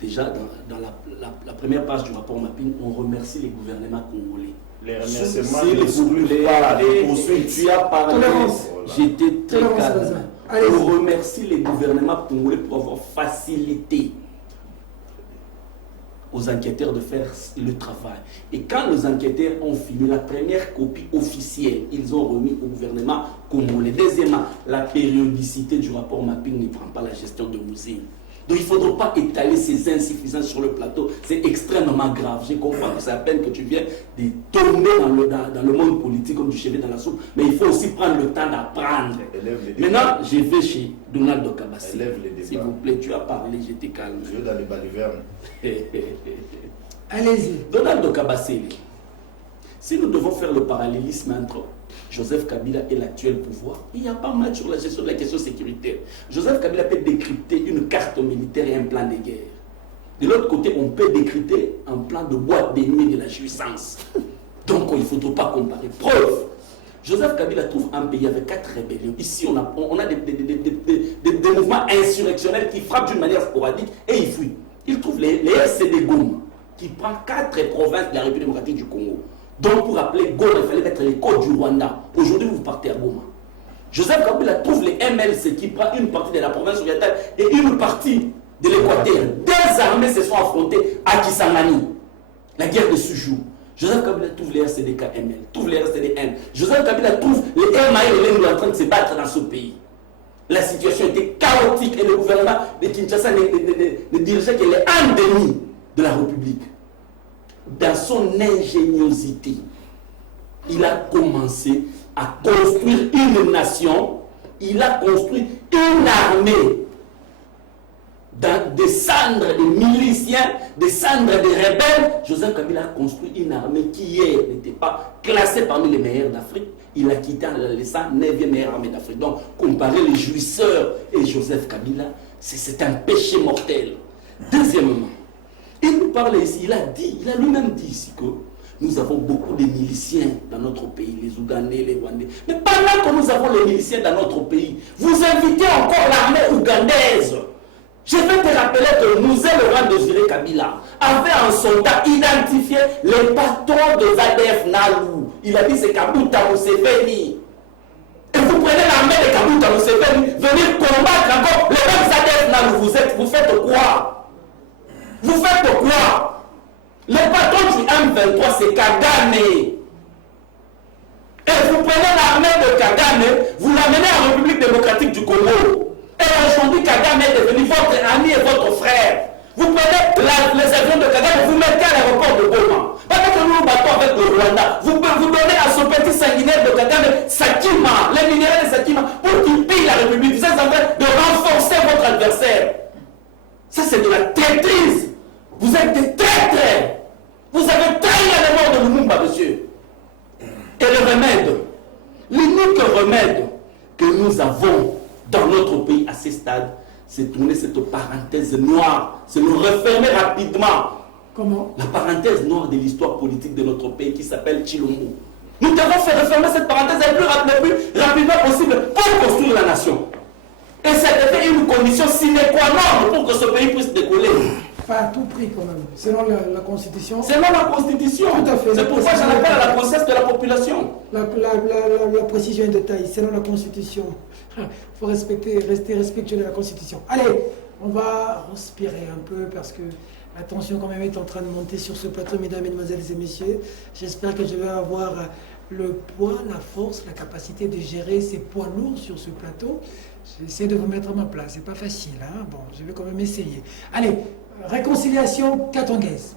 déjà dans la première page du rapport mapping, on remercie les gouvernements congolais. Les remerciements tu as parlé, j'étais très calme. On remercie les gouvernements congolais pour avoir facilité aux enquêteurs de faire le travail. Et quand les enquêteurs ont fini la première copie officielle, ils ont remis au gouvernement congolais. Deuxièmement, la périodicité du rapport mapping ne prend pas la gestion de l'usine. Donc il ne faudra pas étaler ces insuffisances sur le plateau. C'est extrêmement grave. Je comprends que c'est à peine que tu viens de tomber dans le monde politique comme du cheveu dans la soupe, mais il faut aussi prendre le temps d'apprendre. Maintenant, je vais chez Donald Okabasi. S'il vous plaît, tu as parlé, j'étais calme. Je vais dans les balivernes. Allez-y. Donald Okabasi, si nous devons faire le parallélisme entre Joseph Kabila et l'actuel pouvoir, il n'y a pas match sur la gestion de la question sécuritaire. Joseph Kabila peut décrypter une carte militaire et un plan de guerre. De l'autre côté, on peut décrypter un plan de boîte de nuit de la jouissance. Donc, il ne faut pas comparer. Preuve, Joseph Kabila trouve un pays avec 4 rébellions. Ici, on a des mouvements insurrectionnels qui frappent d'une manière sporadique et ils fuient. Il trouve les RCD Goma, qui prend 4 provinces de la République démocratique du Congo. Donc, pour appeler Goma, il fallait mettre les côtes du Rwanda. Aujourd'hui, vous partez à Goma. Joseph Kabila trouve les MLC qui prend une partie de la province orientale et une partie de l'Équateur. 2 armées se sont affrontées à Kisangani. La guerre de Sujou. Joseph Kabila trouve les RCD-KML, trouve les RCD-M. Joseph Kabila trouve les MAI et les en train de se battre dans ce pays. La situation était chaotique et le gouvernement de Kinshasa ne dirigeait que les endémies de la République. Dans son ingéniosité, il a commencé à construire une nation il a construit une armée des cendres des miliciens, des cendres des rebelles. Joseph Kabila a construit une armée qui hier n'était pas classée parmi les meilleurs d'Afrique. Il a quitté en la laissant 9e meilleure armée d'Afrique. Donc, comparer les jouisseurs et Joseph Kabila, c'est un péché mortel. Deuxièmement, il nous parle ici, il a lui-même dit ici que nous avons beaucoup de miliciens dans notre pays, les Ougandais, les Rwandais. Mais pendant que nous avons les miliciens dans notre pays, vous invitez encore l'armée ougandaise. Je vais te rappeler que Mouzé Laurent Désiré Kabila avait un soldat identifié les patrons de ZADF Nalou. Il a dit c'est Kabuta Museveni. Et vous prenez l'armée de Kabuta Museveni, venir combattre encore les mêmes ZADF Nalou. Vous faites quoi? Vous faites quoi? Les patrons du M23 c'est Kagame. Et vous prenez l'armée de Kagame, vous l'amenez en République démocratique du Congo. Et aujourd'hui, Kagame est devenu votre ami et votre frère. Vous prenez les avions de Kagame, vous mettez à l'aéroport de Goma. Pendant que nous nous battons avec le Rwanda, vous donnez à ce petit sanguinaire de Kagame Sakima, les minéraux de Sakima, pour qu'il pille la République. Vous êtes en train de renforcer votre adversaire. Ça, c'est de la traîtrise. Vous êtes des traîtres. Vous avez trahi la mémoire de Lumumba, monsieur. Et le remède, l'unique remède que nous avons dans notre pays à ce stade, c'est tourner cette parenthèse noire, c'est nous refermer rapidement. Comment? La parenthèse noire de l'histoire politique de notre pays qui s'appelle Chilombo. Nous devons faire refermer cette parenthèse le plus rapidement possible pour construire la nation. Et c'est une condition sine qua non pour que ce pays puisse décoller. Pas à tout prix quand même, selon la Constitution. Selon la Constitution. Tout à fait. C'est pourquoi j'en appelle à la conscience de la population. La précision est de taille, selon la Constitution. Il faut rester respectueux de la Constitution. Allez, on va respirer un peu parce que la tension quand même est en train de monter sur ce plateau, mesdames, mesdemoiselles et messieurs. J'espère que je vais avoir le poids, la force, la capacité de gérer ces poids lourds sur ce plateau. J'essaie de vous mettre à ma place, c'est pas facile, hein? Bon, je vais quand même essayer. Allez, réconciliation katongaise.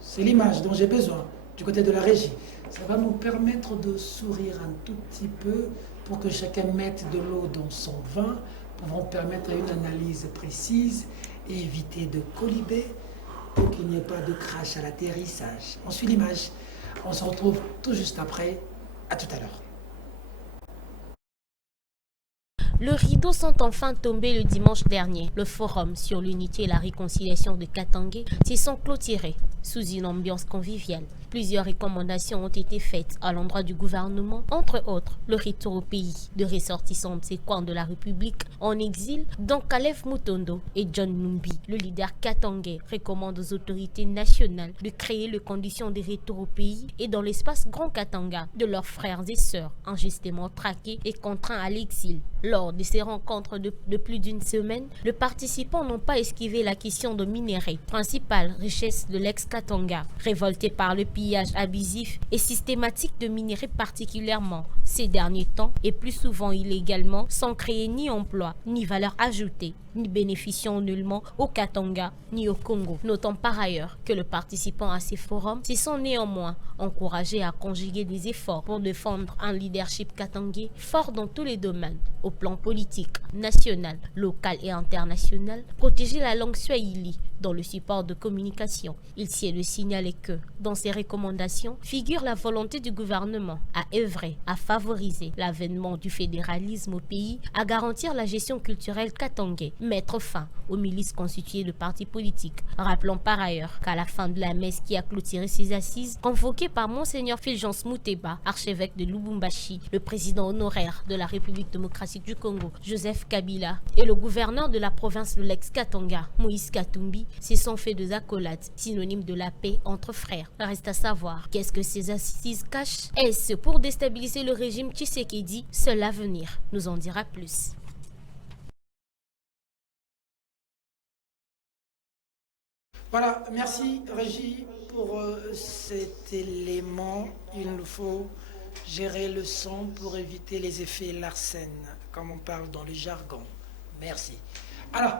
C'est l'image dont j'ai besoin du côté de la régie. Ça va nous permettre de sourire un tout petit peu pour que chacun mette de l'eau dans son vin, pouvant permettre une analyse précise et éviter de colliber pour qu'il n'y ait pas de crash à l'atterrissage. On suit l'image. On se retrouve tout juste après. À tout à l'heure. Le rideau sont enfin tombés le dimanche dernier. Le forum sur l'unité et la réconciliation de Katangé s'y sont clôturés sous une ambiance conviviale. Plusieurs recommandations ont été faites à l'endroit du gouvernement, entre autres le retour au pays de ressortissants de ces coins de la République en exil, dont Caleb Mutondo et John Numbi. Le leader Katangé recommande aux autorités nationales de créer les conditions de retour au pays et dans l'espace Grand Katanga de leurs frères et sœurs injustement traqués et contraints à l'exil. Lors de ces rencontres de plus d'une semaine, les participants n'ont pas esquivé la question de minerais, principale richesse de l'ex-Katanga. Révoltés par le pillage abusif et systématique de minerais particulièrement ces derniers temps et plus souvent illégalement, sans créer ni emploi, ni valeur ajoutée, ni bénéficiant nullement au Katanga ni au Congo. Notons par ailleurs que les participants à ces forums se sont néanmoins encouragés à conjuguer des efforts pour défendre un leadership katangais fort dans tous les domaines, au plan politique, national, local et international, protéger la langue swahili dans le support de communication. Il s'y est de signaler que, dans ces recommandations, figure la volonté du gouvernement à œuvrer, à favoriser l'avènement du fédéralisme au pays, à garantir la gestion culturelle katangais, mettre fin aux milices constituées de partis politiques. Rappelons par ailleurs qu'à la fin de la messe qui a clôturé ces assises, convoquée par Monseigneur Fulgence Muteba, archevêque de Lubumbashi, le président honoraire de la République démocratique du Congo, Joseph Kabila, et le gouverneur de la province de l'ex-Katanga, Moïse Katumbi, se sont fait des accolades, synonymes de la paix entre frères. Reste à savoir, qu'est-ce que ces assises cachent? Est-ce pour déstabiliser le régime Tshisekedi? Seul l'avenir nous en dira plus. Voilà, merci Régie pour cet élément. Il nous faut gérer le son pour éviter les effets Larsen, comme on parle dans le jargon. Merci. Alors,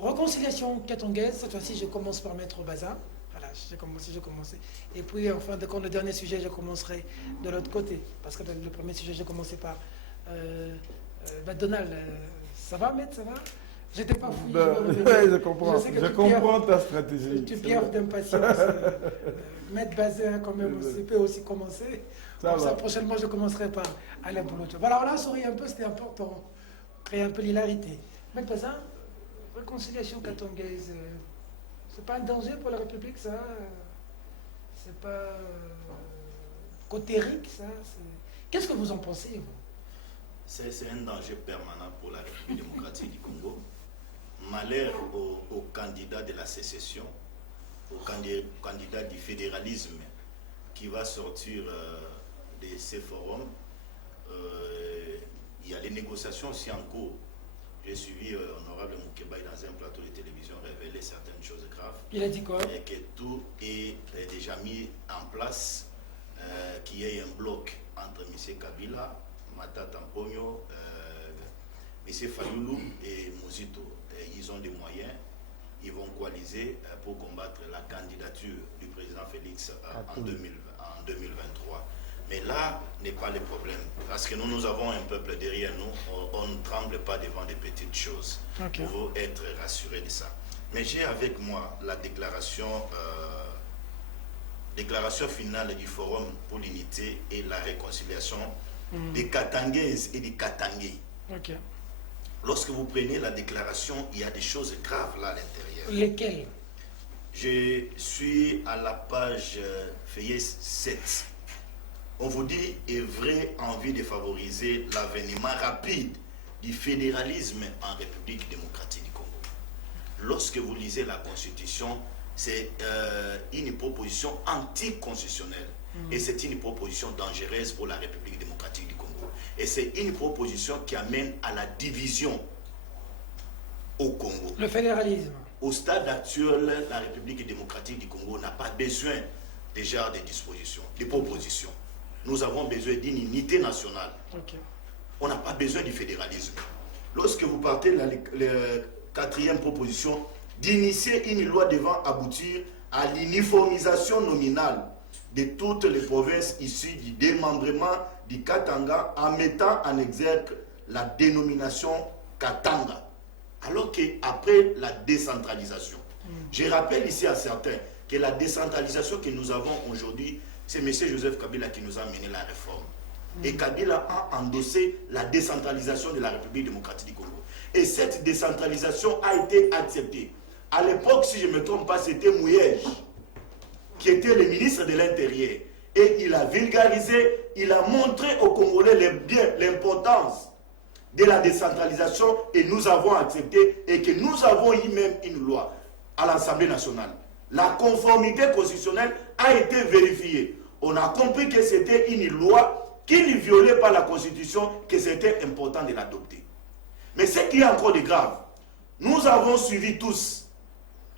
réconciliation katongaise, cette fois-ci je commence par mettre au bazar. Voilà, j'ai commencé. Et puis, enfin, quand le dernier sujet, je commencerai de l'autre côté. Parce que le premier sujet, j'ai commencé par Donald, ça va, Maître, ça va? J'étais pas fou. Je comprends. Je comprends ta stratégie. Tu pierres d'impatience. Maître Bazin, quand même, peut aussi commencer. Ça prochainement, je commencerai par Alain Boulot. Voilà, on a souri un peu, c'était important. Créer un peu l'hilarité. Maître Bazin, réconciliation katongaise, c'est pas un danger pour la République, ça? C'est pas cotérique, ça? Qu'est-ce que vous en pensez, vous? C'est un danger permanent pour la République démocratique du Congo. Malheur aux candidats de la sécession, aux candidats du fédéralisme qui va sortir de ces forums. Il y a les négociations aussi en cours. J'ai suivi Honorable Moukebaï dans un plateau de télévision révéler certaines choses graves. Il a dit quoi? Et que tout est déjà mis en place, qu'il y ait un bloc entre M. Kabila, Matata Mpogno, M. Fayoulou et Mouzito. Ils ont des moyens, ils vont coaliser pour combattre la candidature du président Félix en 2023. Mais là n'est pas le problème, parce que nous avons un peuple derrière nous, on ne tremble pas devant des petites choses. Okay. Il faut être rassuré de ça. Mais j'ai avec moi la déclaration finale du Forum pour l'unité et la réconciliation des Katangaises et des Katangais. Okay. Lorsque vous prenez la déclaration, il y a des choses graves là à l'intérieur. Lesquelles? Je suis à la page feuillet 7. On vous dit, est vrai envie de favoriser l'avènement rapide du fédéralisme en République démocratique du Congo. Lorsque vous lisez la Constitution, c'est une proposition anticonstitutionnelle. Et c'est une proposition dangereuse pour la République démocratique du Congo. Et c'est une proposition qui amène à la division au Congo. Le fédéralisme. Au stade actuel, la République démocratique du Congo n'a pas besoin déjà de dispositions, de propositions. Nous avons besoin d'une unité nationale. Okay. On n'a pas besoin du fédéralisme. Lorsque vous partez de la quatrième proposition, d'initier une loi devant aboutir à l'uniformisation nominale de toutes les provinces issues du démembrement du Katanga en mettant en exergue la dénomination Katanga. Alors qu'après la décentralisation, je rappelle ici à certains que la décentralisation que nous avons aujourd'hui, c'est M. Joseph Kabila qui nous a mené la réforme. Et Kabila a endossé la décentralisation de la République démocratique du Congo. Et cette décentralisation a été acceptée. À l'époque, si je ne me trompe pas, c'était Mouyej qui était le ministre de l'Intérieur. Et il a vulgarisé, il a montré aux Congolais l'importance de la décentralisation et nous avons accepté et que nous avons eu même une loi à l'Assemblée nationale. La conformité constitutionnelle a été vérifiée. On a compris que c'était une loi qui ne violait pas la Constitution, que c'était important de l'adopter. Mais ce qui est encore de grave, nous avons suivi tous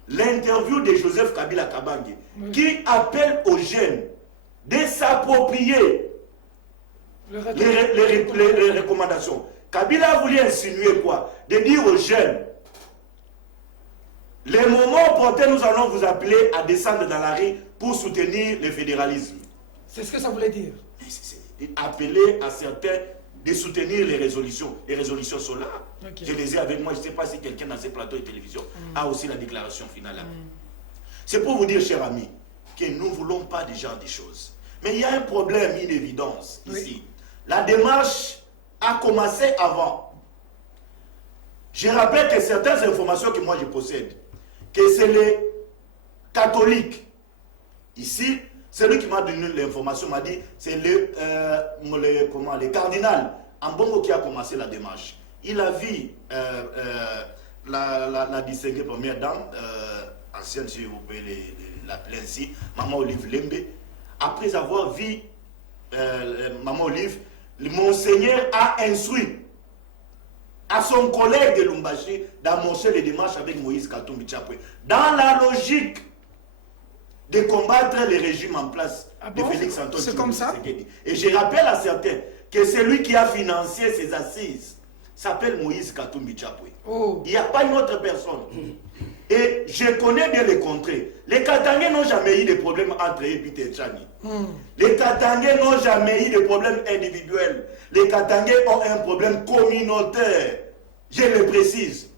l'interview de Joseph Kabila Kabange qui appelle aux jeunes de s'approprier les recommandations. Kabila a voulu insinuer quoi? De dire aux jeunes, les moments opportuns, nous allons vous appeler à descendre dans la rue pour soutenir le fédéralisme. C'est ce que ça voulait dire. Appeler à certains de soutenir les résolutions. Les résolutions sont là. Okay. Je les ai avec moi. Je ne sais pas si quelqu'un dans ces plateaux de télévision a aussi la déclaration finale. C'est pour vous dire, chers amis, que nous ne voulons pas de genre de choses. Mais il y a un problème, une évidence ici. La démarche a commencé avant. Je rappelle que certaines informations que moi je possède, que c'est les catholiques. Ici, celui qui m'a donné l'information m'a dit, c'est le cardinal Ambongo qui a commencé la démarche. Il a vu la distinguée première dame, ancienne, si vous pouvez l'appeler ainsi, Maman Olive Lembe. Après avoir vu Maman Olive, le Monseigneur a instruit à son collègue de Lumbashi d'amorcer les démarches avec Moïse Katumbi Tchapwe, dans la logique de combattre les régimes en place de Félix Antoine. C'est comme ça. Et je rappelle à certains que celui qui a financé ces assises s'appelle Moïse Katumbi Tchapwe. Il n'y a pas une autre personne. Et je connais bien les contrées. Les Katangais n'ont jamais eu de problème entre eux et Peter Chani. Les Katangais n'ont jamais eu de problème individuel. Les Katangais ont un problème communautaire. Je le précise.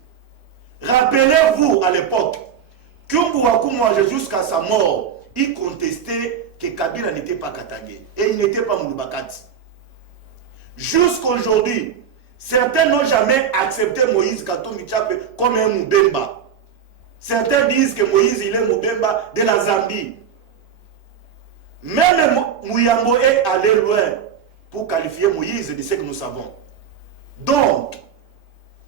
Rappelez-vous à l'époque, Kyungu Wakumwa jusqu'à sa mort, il contestait que Kabila n'était pas Katangais. Et il n'était pas Moulubakati. Jusqu'aujourd'hui, certains n'ont jamais accepté Moïse Katumbi Tshapé comme un Moubemba. Certains disent que Moïse il est Moubemba de la Zambie. Même Mouyambo est allé loin pour qualifier Moïse de ce que nous savons. Donc,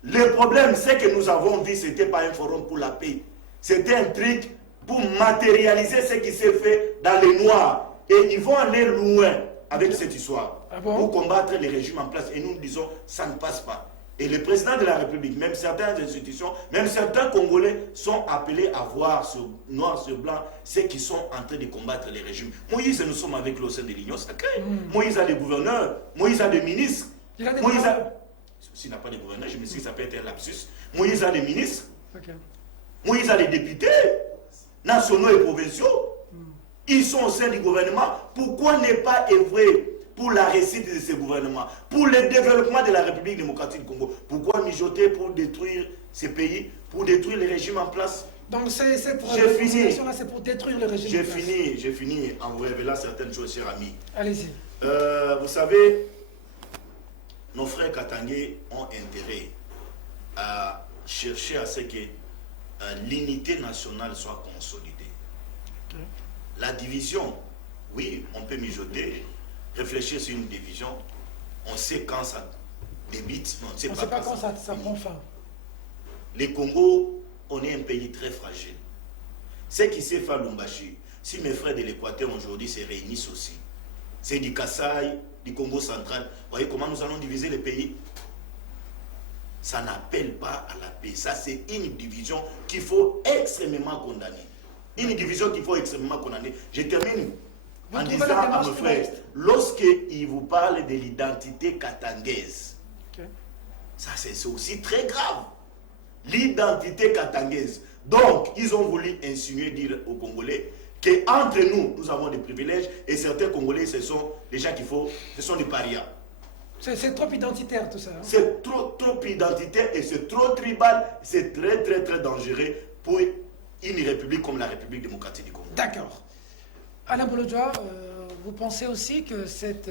le problème c'est que nous avons vu, ce n'était pas un forum pour la paix. C'était un truc pour matérialiser ce qui s'est fait dans les Noirs. Et ils vont aller loin avec cette histoire. Pour combattre les régimes en place. Et nous disons, ça ne passe pas. Et le président de la République, même certaines institutions, même certains Congolais sont appelés à voir sur noir sur blanc ceux qui sont en train de combattre les régimes. Moïse, nous sommes avec le sein de l'Union sacrée. Moïse a des gouverneurs, Moïse a des ministres. Moïse a... S'il n'a pas de gouverneurs, je me suis dit que ça peut être un lapsus. Moïse a des ministres. Moïse a des députés nationaux et provinciaux. Ils sont au sein du gouvernement. Pourquoi ne pas œuvrer pour la réussite de ces gouvernements, pour le développement de la République démocratique du Congo? Pourquoi mijoter pour détruire ces pays, pour détruire les régimes en place? Donc c'est pour c'est pour détruire le régime. J'ai fini en vous révélant certaines choses, chers amis. Allez-y. Vous savez, nos frères Katangais ont intérêt à chercher à ce que l'unité nationale soit consolidée. La division, oui, on peut mijoter, réfléchir sur une division. On sait quand ça débite, mais on ne sait pas quand ça prend fin. Les Congo, on est un pays très fragile. Ce qui s'est fait à Lumbashi, si mes frères de l'Équateur aujourd'hui se réunissent aussi, c'est du Kasaï, du Congo central. Vous voyez comment nous allons diviser les pays? Ça n'appelle pas à la paix. Ça, c'est une division qu'il faut extrêmement condamner. Une division qu'il faut extrêmement condamner. Je termine en disant à mes frères, lorsqu'ils vous parlent de l'identité katangaise, ça c'est aussi très grave. L'identité katangaise. Donc, ils ont voulu insinuer, dire aux Congolais, qu'entre nous, nous avons des privilèges et certains Congolais, ce sont des gens qu'il faut, ce sont des parias. C'est trop identitaire tout ça. Hein? C'est trop identitaire et c'est trop tribal. C'est très dangereux pour une république comme la République démocratique du Congo. D'accord. Alain Bolodjoa, vous pensez aussi que cette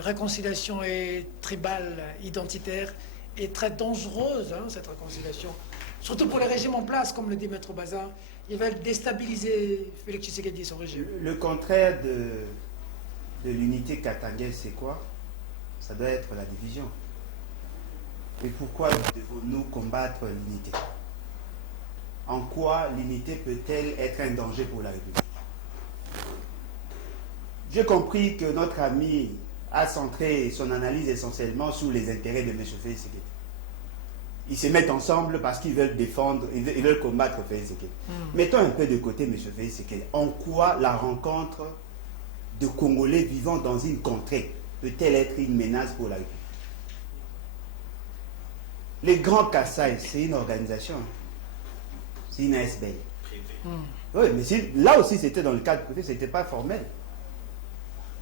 réconciliation est tribale, identitaire, est très dangereuse, hein, cette réconciliation, surtout pour les régimes en place, comme le dit Maître Bazin, ils veulent déstabiliser Félix Tshisekedi et son régime. Le contraire de l'unité katangaise, c'est quoi? Ça doit être la division. Et pourquoi devons-nous combattre l'unité? En quoi l'unité peut-elle être un danger pour la République? J'ai compris que notre ami a centré son analyse essentiellement sur les intérêts de M. Félix Tshisekedi. Ils se mettent ensemble parce qu'ils veulent défendre, ils veulent combattre Félix Tshisekedi. Mettons un peu de côté M. Félix Tshisekedi. En quoi la rencontre de Congolais vivant dans une contrée peut-elle être une menace pour la République? Les Grands Kasaï, c'est une organisation. C'est une ASBL. Oui, mais là aussi c'était dans le cadre privé, ce n'était pas formel.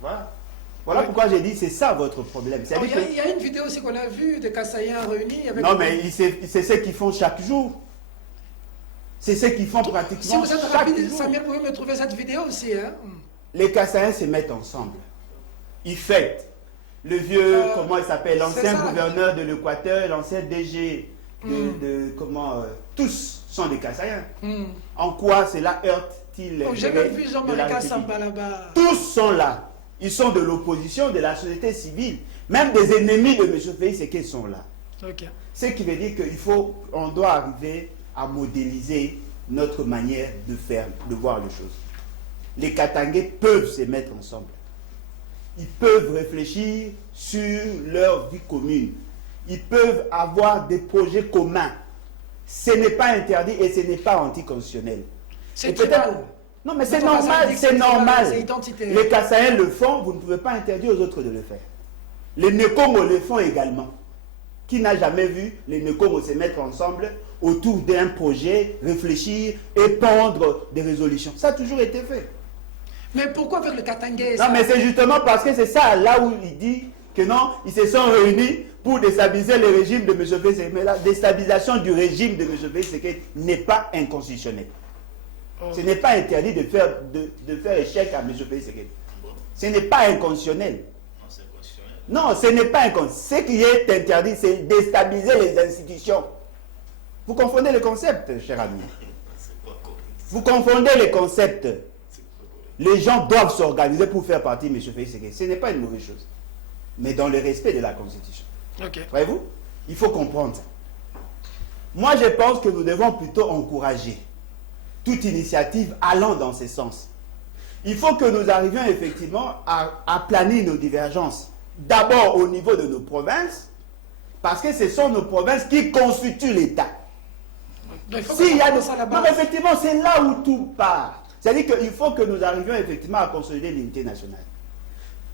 Voilà pourquoi j'ai dit c'est ça votre problème. Il y a une vidéo aussi qu'on a vue de Kassaïens réunis avec... Non, mais c'est ce qu'ils font chaque jour. C'est ce qu'ils font pratiquement si vous êtes chaque rapide, jour. Samir, vous pouvez me trouver cette vidéo aussi. Hein? Les Kassaïens se mettent ensemble. Ils fêtent. Le vieux, comment il s'appelle, l'ancien gouverneur de l'Équateur, l'ancien DG tous sont des Kassaïens. En quoi cela heurte-t-il j'ai même vu Jean-Marie Samba là-bas. Tous sont là. Ils sont de l'opposition, de la société civile. Même des ennemis de M. Félix Tshisekedi sont là. Ce qui veut dire qu'on doit arriver à modéliser notre manière de voir les choses. Les Katangais peuvent se mettre ensemble. Ils peuvent réfléchir sur leur vie commune. Ils peuvent avoir des projets communs. Ce n'est pas interdit et ce n'est pas anticonstitutionnel. C'est peut-être... Non, mais c'est normal, c'est normal. Identitaire. Les Kassaïens le font, vous ne pouvez pas interdire aux autres de le faire. Les Nekongo le font également. Qui n'a jamais vu les Nekongo se mettre ensemble autour d'un projet, réfléchir et pondre des résolutions. Ça a toujours été fait. Mais pourquoi avec le Katanga? Non, mais c'est justement parce que c'est ça, là où il dit que non, ils se sont réunis pour déstabiliser le régime de M. Félix. Mais la déstabilisation du régime de M. Félix n'est pas inconstitutionnelle. Ce n'est pas interdit de faire échec à M. Félix. Ce n'est pas inconstitutionnel. Non, ce n'est pas inconstitutionnel. Ce qui est interdit, c'est déstabiliser les institutions. Vous confondez les concepts, cher ami. Vous confondez les concepts. Les gens doivent s'organiser pour faire partie de M. Félix. Ce n'est pas une mauvaise chose. Mais dans le respect de la Constitution. Okay. Voyez-vous? Il faut comprendre ça. Moi, je pense que nous devons plutôt encourager toute initiative allant dans ce sens. Il faut que nous arrivions effectivement à planir nos divergences. D'abord au niveau de nos provinces, parce que ce sont nos provinces qui constituent l'État. S'il y a non, effectivement, c'est là où tout part. C'est-à-dire qu'il faut que nous arrivions effectivement à consolider l'unité nationale.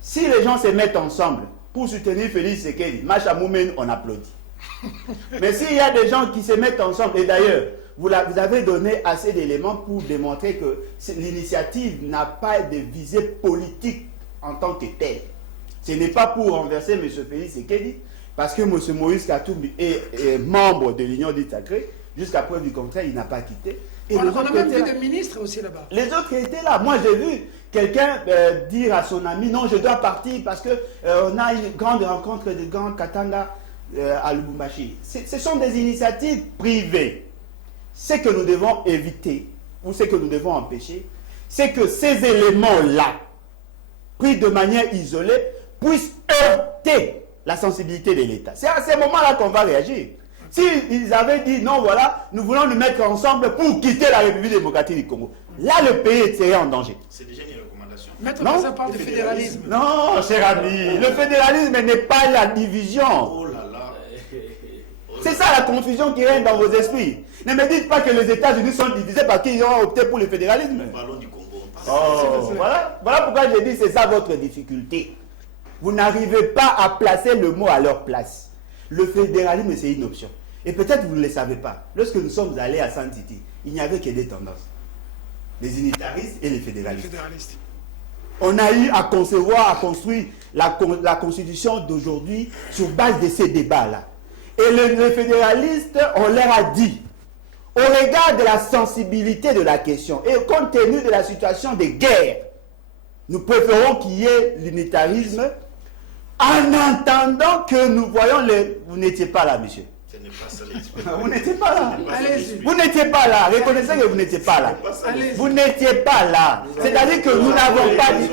Si les gens se mettent ensemble pour soutenir Félix Tshisekedi, Macha Moumen, on applaudit. Mais s'il y a des gens qui se mettent ensemble, et d'ailleurs, vous avez donné assez d'éléments pour démontrer que l'initiative n'a pas de visée politique en tant que telle. Ce n'est pas pour renverser M. Félix Tshisekedi, parce que M. Moïse Katumbi est membre de l'Union dite sacrée. Jusqu'à preuve du contraire, il n'a pas quitté. Et on a même vu des ministres aussi là-bas. Les autres étaient là. Moi, j'ai vu quelqu'un dire à son ami, non, je dois partir parce que on a une grande rencontre de Grand Katanga à Lubumbashi. Ce sont des initiatives privées. Ce que nous devons éviter, ou ce que nous devons empêcher, c'est que ces éléments-là, pris de manière isolée, puissent heurter la sensibilité de l'État. C'est à ce moment-là qu'on va réagir. S'ils avaient dit non, voilà, nous voulons nous mettre ensemble pour quitter la République démocratique du Congo, là le pays serait en danger. C'est déjà une recommandation. Maître, ça parle de fédéralisme. Non, cher ami, le fédéralisme n'est pas la division. Oh là là. C'est ça la confusion qui règne dans vos esprits. Ne me dites pas que les États-Unis sont divisés parce qu'ils ont opté pour le fédéralisme. Nous parlons du Congo. Oh, voilà pourquoi j'ai dit c'est ça votre difficulté. Vous n'arrivez pas à placer le mot à leur place. Le fédéralisme, c'est une option. Et peut-être vous ne le savez pas. Lorsque nous sommes allés à Saint-Titi, il n'y avait que deux tendances. Les unitaristes et les fédéralistes. On a eu à concevoir, à construire la constitution d'aujourd'hui sur base de ces débats-là. Et les fédéralistes, on leur a dit, au regard de la sensibilité de la question et compte tenu de la situation de guerre, nous préférons qu'il y ait l'unitarisme en attendant que nous voyons les... Vous n'étiez pas là, monsieur. Ce n'est pas ça l'esprit. Vous n'étiez pas là. Allez-y. Vous n'étiez pas là. Reconnaissez que vous n'étiez pas là. Vous n'étiez pas là. C'est-à-dire que nous n'avons pas dit...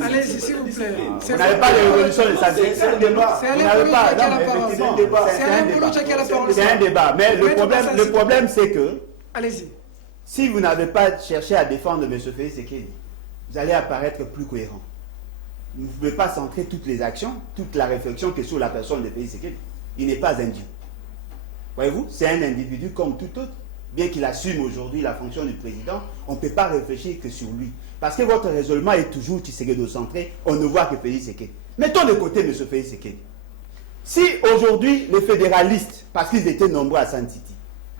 Allez-y, s'il vous plaît. Vous n'avez pas de résolution de santé. C'est un débat. C'est un débat. C'est un débat. Mais le problème, c'est que... Allez-y. Si vous n'avez pas cherché à défendre M. Félix Tshisekedi, vous allez apparaître plus cohérent. Vous ne pouvez pas centrer toutes les actions, toute la réflexion que sur la personne de Félix Tshisekedi. Il n'est pas un Dieu. Voyez-vous, c'est un individu comme tout autre. Bien qu'il assume aujourd'hui la fonction du président, on ne peut pas réfléchir que sur lui. Parce que votre raisonnement est toujours Tshisekedi-centré, on ne voit que Félix Tshisekedi. Mettons de côté M. Félix Tshisekedi. Si aujourd'hui les fédéralistes, parce qu'ils étaient nombreux à Saint-Titi,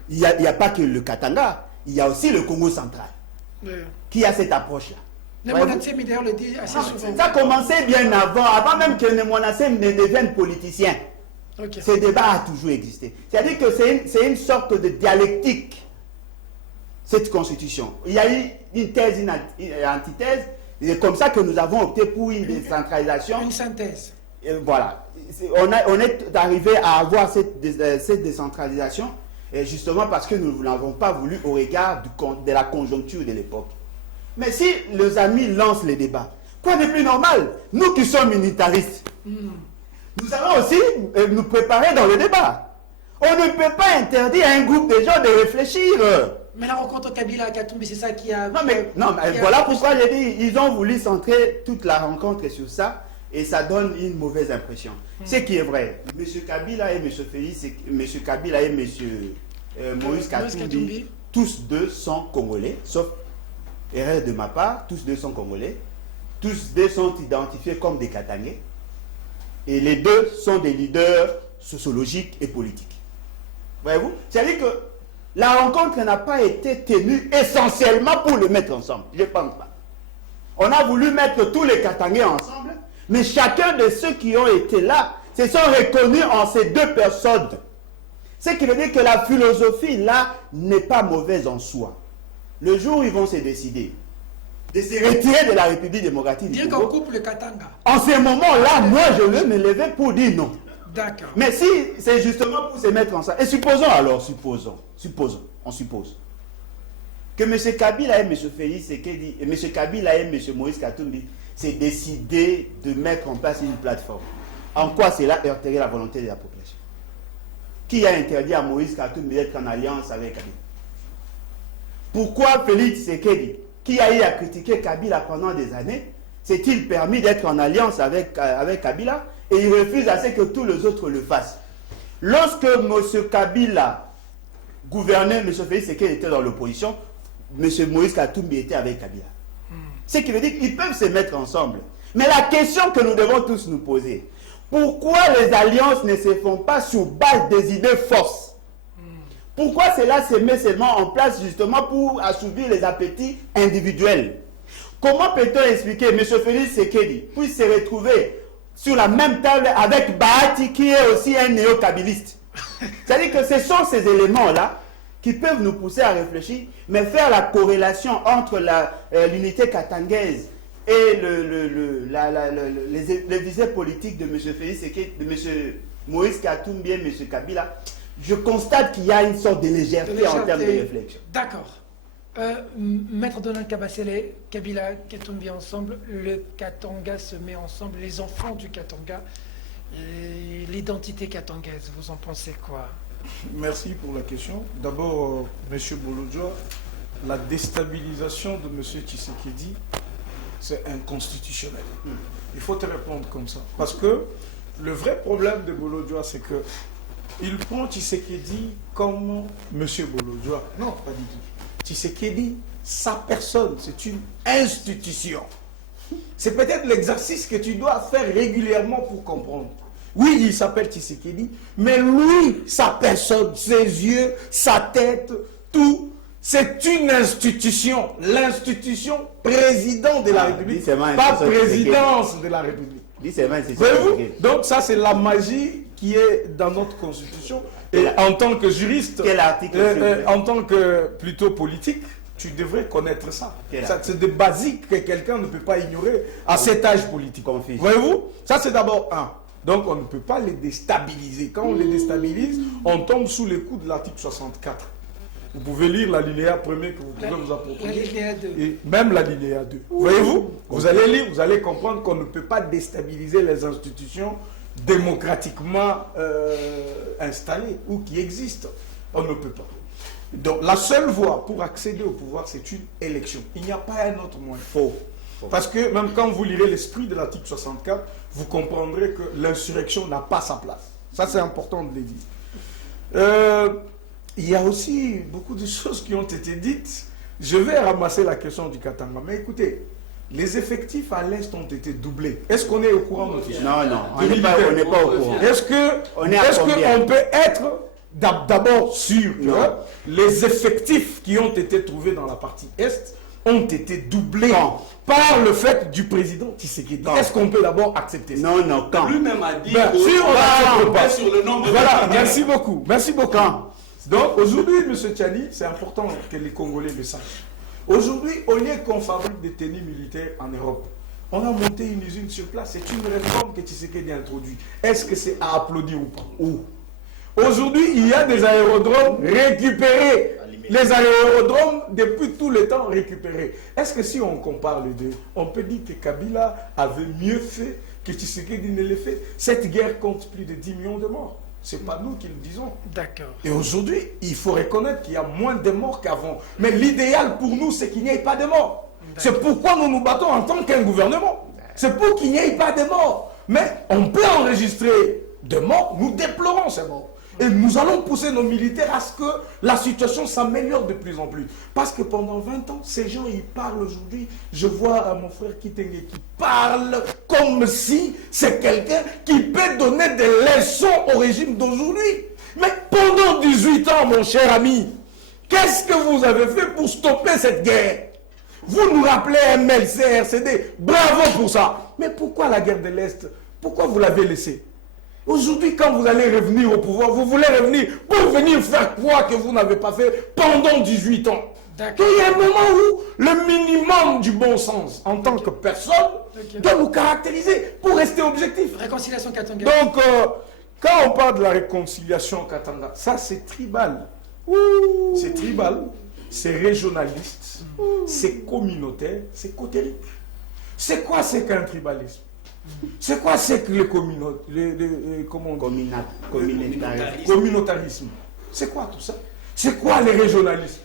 il n'y a pas que le Katanga, il y a aussi le Congo central, qui a cette approche-là. Nemonatsem d'ailleurs le dit assez souvent. Ça a commencé bien avant même que Nemonatsem ne devienne politicien. Okay. Ce débat a toujours existé. C'est-à-dire que c'est une sorte de dialectique, cette constitution. Il y a eu une thèse, une antithèse. C'est comme ça que nous avons opté pour une décentralisation. Une synthèse. Et voilà. On est arrivé à avoir cette décentralisation, justement parce que nous n'avons pas voulu au regard de la conjoncture de l'époque. Mais si les amis lancent les débats, quoi de plus normal? Nous qui sommes unitaristes, nous allons aussi nous préparer dans le débat. On ne peut pas interdire à un groupe de gens de réfléchir. Mais la rencontre Kabila à Katumbi, c'est ça qui a... Non, mais voilà pourquoi j'ai dit, ils ont voulu centrer toute la rencontre sur ça, et ça donne une mauvaise impression. Ce qui est vrai, M. Kabila et M. Félix, M. Kabila et M. Moïse Katumbi, tous deux sont congolais, sauf erreur de ma part, tous deux sont congolais, tous deux sont identifiés comme des Katangais, et les deux sont des leaders sociologiques et politiques. Voyez-vous? C'est-à-dire que la rencontre n'a pas été tenue essentiellement pour le mettre ensemble. Je ne pense pas. On a voulu mettre tous les Katangais ensemble, mais chacun de ceux qui ont été là se sont reconnus en ces deux personnes. Ce qui veut dire que la philosophie là n'est pas mauvaise en soi. Le jour où ils vont se décider de se retirer de la République démocratique du Dire qu'on Congo, coupe le Katanga. en ce moment-là, moi je vais me lever pour dire non. D'accord. Mais si c'est justement pour se mettre ensemble, et supposons alors, on suppose, que M. Kabila et M. Félix Sekedi, et M. Kabila et M. Moïse Katumbi s'est décidé de mettre en place une plateforme. En quoi cela heurterait la volonté de la population? Qui a interdit à Moïse Katumbi d'être en alliance avec Kabila? Pourquoi Félix Sekedi, qui a eu à critiquer Kabila pendant des années, s'est-il permis d'être en alliance avec Kabila et il refuse à ce que tous les autres le fassent? Lorsque M. Kabila gouvernait, M. Félix Sekedi était dans l'opposition, M. Moïse Katumbi était avec Kabila. Ce qui veut dire qu'ils peuvent se mettre ensemble. Mais la question que nous devons tous nous poser, pourquoi les alliances ne se font pas sur base des idées fausses? Pourquoi cela se met seulement en place justement pour assouvir les appétits individuels? Comment peut-on expliquer M. Félix Sekedi puisse se retrouver sur la même table avec Bahati qui est aussi un néo-kabiliste? C'est-à-dire que ce sont ces éléments-là qui peuvent nous pousser à réfléchir, mais faire la corrélation entre l'unité katangaise et les visées politiques de M. Félix Sekedi, de M. Moïse Katumbi et M. Kabila, je constate qu'il y a une sorte de légèreté en termes de réflexion. D'accord. Maître Donald Kabasele, Kabila, Katumbi ensemble, le Katanga se met ensemble, les enfants du Katanga, l'identité katangaise, vous en pensez quoi? Merci pour la question. D'abord, M. Bolodjoa, la déstabilisation de M. Tshisekedi, c'est inconstitutionnel. Il faut te répondre comme ça. Parce que le vrai problème de Bolodjoa, c'est que il prend Tshisekedi comme M. Bolodjoa. Non, pas du tout. Tshisekedi, sa personne, c'est une institution. C'est peut-être l'exercice que tu dois faire régulièrement pour comprendre. Oui, il s'appelle Tshisekedi, mais lui, sa personne, ses yeux, sa tête, tout, c'est une institution. L'institution président de la République, pas présidence de la République. Voyez-vous? Donc ça, c'est la magie qui est dans notre constitution. Et en tant que juriste, en tant que plutôt politique, tu devrais connaître ça. C'est des basiques que quelqu'un ne peut pas ignorer à cet âge politique. Voyez-vous? Ça, c'est d'abord un. Donc, on ne peut pas les déstabiliser. Quand on les déstabilise, on tombe sous les coups de l'article 64. Vous pouvez lire l'alinéa premier que vous pouvez vous approprier. Et même l'alinéa 2. Voyez-vous? Vous allez lire, vous allez comprendre qu'on ne peut pas déstabiliser les institutions démocratiquement installées ou qui existent. On ne peut pas. Donc, la seule voie pour accéder au pouvoir, c'est une élection. Il n'y a pas un autre moyen. Faux. Parce que même quand vous lirez l'esprit de l'article 64, vous comprendrez que l'insurrection n'a pas sa place. Ça, c'est important de le dire. Il y a aussi beaucoup de choses qui ont été dites. Je vais ramasser la question du Katanga. Mais écoutez, les effectifs à l'Est ont été doublés. Est-ce qu'on est au courant de tout ça? Non, on n'est pas au courant. Est-ce qu'on peut être d'abord sûr que les effectifs qui ont été trouvés dans la partie Est ont été doublés par le fait du président Tshisekedi? Est-ce qu'on peut d'abord accepter ça? Non, quand Lui-même a dit sur le nombre de... Voilà, merci beaucoup. Merci beaucoup. Donc aujourd'hui, M. Tchani, c'est important que les Congolais le sachent. Aujourd'hui, au lieu qu'on fabrique des tenues militaires en Europe, on a monté une usine sur place. C'est une réforme que Tshisekedi a introduite. Est-ce que c'est à applaudir ou pas? Aujourd'hui, il y a des aérodromes récupérés. Les aérodromes, depuis tout le temps, récupérés. Est-ce que si on compare les deux, on peut dire que Kabila avait mieux fait que Tshisekedi ne l'ait fait? Cette guerre compte plus de 10 millions de morts. Ce n'est pas nous qui le disons. D'accord. Et aujourd'hui, il faut reconnaître qu'il y a moins de morts qu'avant. Mais l'idéal pour nous, c'est qu'il n'y ait pas de morts. C'est pourquoi nous nous battons en tant qu'un gouvernement. C'est pour qu'il n'y ait pas de morts. Mais on peut enregistrer des morts, nous déplorons ces morts. Et nous allons pousser nos militaires à ce que la situation s'améliore de plus en plus. Parce que pendant 20 ans, ces gens, ils parlent aujourd'hui. Je vois mon frère Kitenge qui parle comme si c'est quelqu'un qui peut donner des leçons au régime d'aujourd'hui. Mais pendant 18 ans, mon cher ami, Qu'est-ce que vous avez fait pour stopper cette guerre? Vous nous rappelez MLC, RCD, bravo pour ça. Mais pourquoi la guerre de l'Est? Pourquoi vous l'avez laissée? Aujourd'hui, quand vous allez revenir au pouvoir, vous voulez revenir pour venir faire quoi que vous n'avez pas fait pendant 18 ans. Il y a un moment où le minimum du bon sens, en tant que personne, doit nous caractériser pour rester objectif. Réconciliation Katanga. Donc, quand on parle de la réconciliation Katanga, ça c'est tribal. C'est tribal, c'est régionaliste, c'est communautaire, c'est cotérique. C'est quoi c'est qu'un tribalisme? C'est quoi c'est que le communautarisme? C'est quoi tout ça? C'est quoi les régionalismes?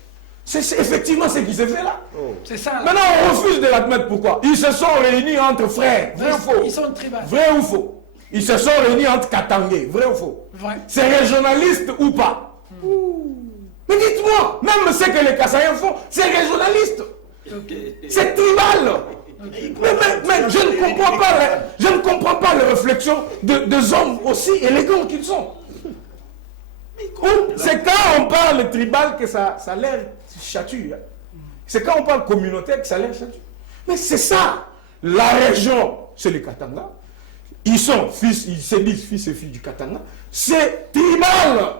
C'est effectivement ce qui s'est fait là. C'est ça. Maintenant on refuse de l'admettre. Pourquoi? Ils se sont réunis entre frères. Vrai ou faux? Ils sont tribales. Vrai ou faux? Ils se sont réunis entre Katangais. Vrai ou faux? Vrai. C'est régionaliste ou pas? Mais dites-moi, même ce que les Kassaïens font, c'est régionaliste. C'est tribal. Mais je ne comprends pas les réflexions de hommes aussi élégants qu'ils sont. C'est quand on parle tribal que ça a l'air chatue. C'est quand on parle communautaire que ça a l'air chatue. Mais c'est ça. La région, c'est les Katanga. Ils se disent fils et filles du Katanga. C'est tribal.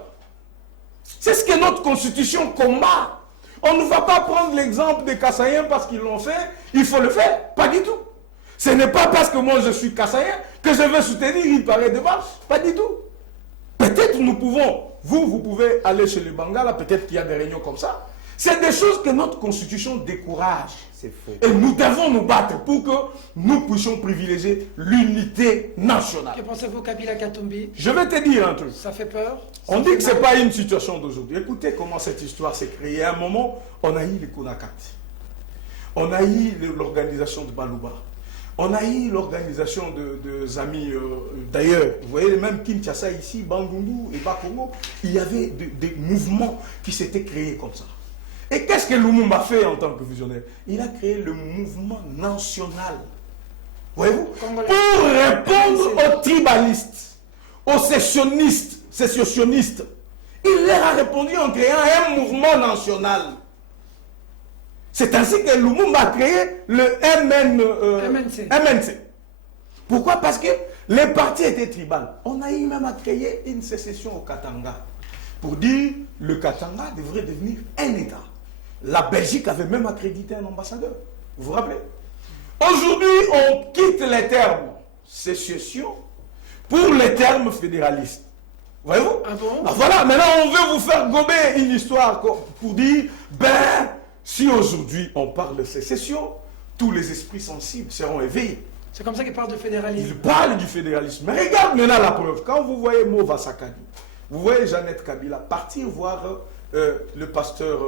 C'est ce que notre constitution combat. On ne va pas prendre l'exemple des Kassaïens parce qu'ils l'ont fait, il faut le faire. Pas du tout. Ce n'est pas parce que moi je suis Kassaïen que je vais soutenir une pareille démarche. Pas du tout. Peut-être nous pouvons, vous pouvez aller chez les Bangala, peut-être qu'il y a des réunions comme ça. C'est des choses que notre constitution décourage. C'est faux. Et nous devons nous battre pour que nous puissions privilégier l'unité nationale. Que pensez-vous Kabila Katumbi? Je vais te dire un truc. Ça fait peur? On dit que ce n'est pas une situation d'aujourd'hui. Écoutez comment cette histoire s'est créée. À un moment, on a eu les Konakat. On a eu l'organisation de Balouba. On a eu l'organisation de Zami. D'ailleurs, vous voyez, même Kinshasa ici, Bandundu et Bakongo, il y avait des mouvements qui s'étaient créés comme ça. Et qu'est-ce que Lumumba fait en tant que visionnaire? Il a créé le mouvement national. Voyez-vous? Pour répondre aux tribalistes, aux sécessionnistes. Il leur a répondu en créant un mouvement national. C'est ainsi que Lumumba a créé le MNC. Pourquoi? Parce que les partis étaient tribales. On a eu même à créer une sécession au Katanga. Pour dire que le Katanga devrait devenir un État. La Belgique avait même accrédité un ambassadeur. Vous vous rappelez? Aujourd'hui, on quitte les termes sécession pour les termes fédéralistes. Voyez-vous? Ah bon? Ah, voilà, maintenant on veut vous faire gober une histoire pour dire, ben, si aujourd'hui on parle de sécession, tous les esprits sensibles seront éveillés. C'est comme ça qu'il parle de fédéralisme. Il parle du fédéralisme. Mais regarde maintenant la preuve. Quand vous voyez Mova Sakani, vous voyez Jeannette Kabila partir voir le pasteur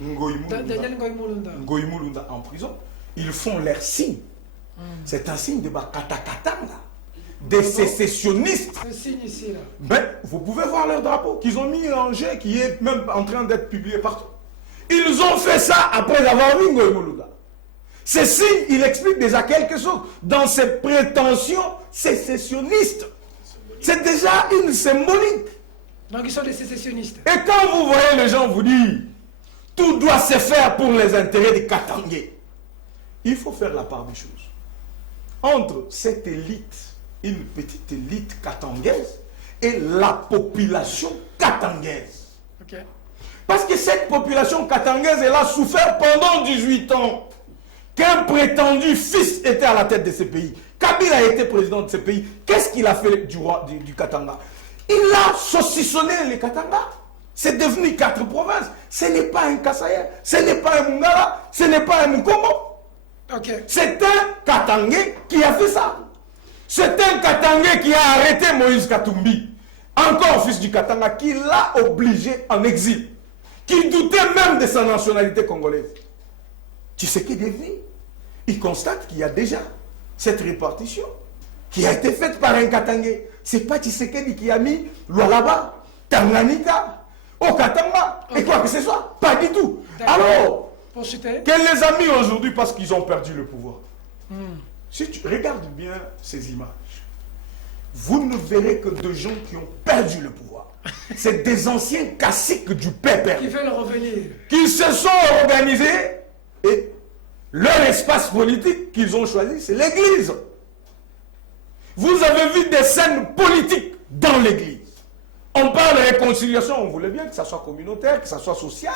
Daniel Ngoï Mulunda en prison, ils font leur signe. C'est un signe de Bakatakatanga, des sécessionnistes. Un signe ici, là. Mais vous pouvez voir leur drapeau qu'ils ont mis en jeu, qui est même en train d'être publié partout. Ils ont fait ça après avoir vu Ngoï Mulunda. Ces signes, il explique déjà quelque chose dans ses prétentions sécessionnistes. C'est déjà une symbolique. Donc ils sont des sécessionnistes. Et quand vous voyez les gens vous dire tout doit se faire pour les intérêts des Katangais, il faut faire la part des choses. Entre cette élite, une petite élite katangaise, et la population katangaise. Okay. Parce que cette population katangaise, elle a souffert pendant 18 ans qu'un prétendu fils était à la tête de ce pays. Kabila a été président de ce pays. Qu'est-ce qu'il a fait du Katanga? Il a saucissonné les Katanga. C'est devenu 4 provinces. Ce n'est pas un Kassaïen, ce n'est pas un Mungala, ce n'est pas un Mukongo. Okay. C'est un Katangais qui a fait ça. C'est un Katangais qui a arrêté Moïse Katumbi, encore fils du Katanga, qui l'a obligé en exil, qui doutait même de sa nationalité congolaise. Tu sais qu'il est devenu? Il constate qu'il y a déjà cette répartition qui a été faite par un Katangais. C'est pas Tshisekedi qui a mis Lualaba, Tanganyika, au Katanga, et quoi que ce soit. Pas du tout. Alors, que les amis aujourd'hui, parce qu'ils ont perdu le pouvoir, si tu regardes bien ces images, vous ne verrez que de gens qui ont perdu le pouvoir. C'est des anciens caciques du pépère. Qui veulent revenir. Qui se sont organisés et leur espace politique qu'ils ont choisi, c'est l'église. Vous avez vu des scènes politiques dans l'église. On parle de réconciliation, on voulait bien que ça soit communautaire, que ça soit social.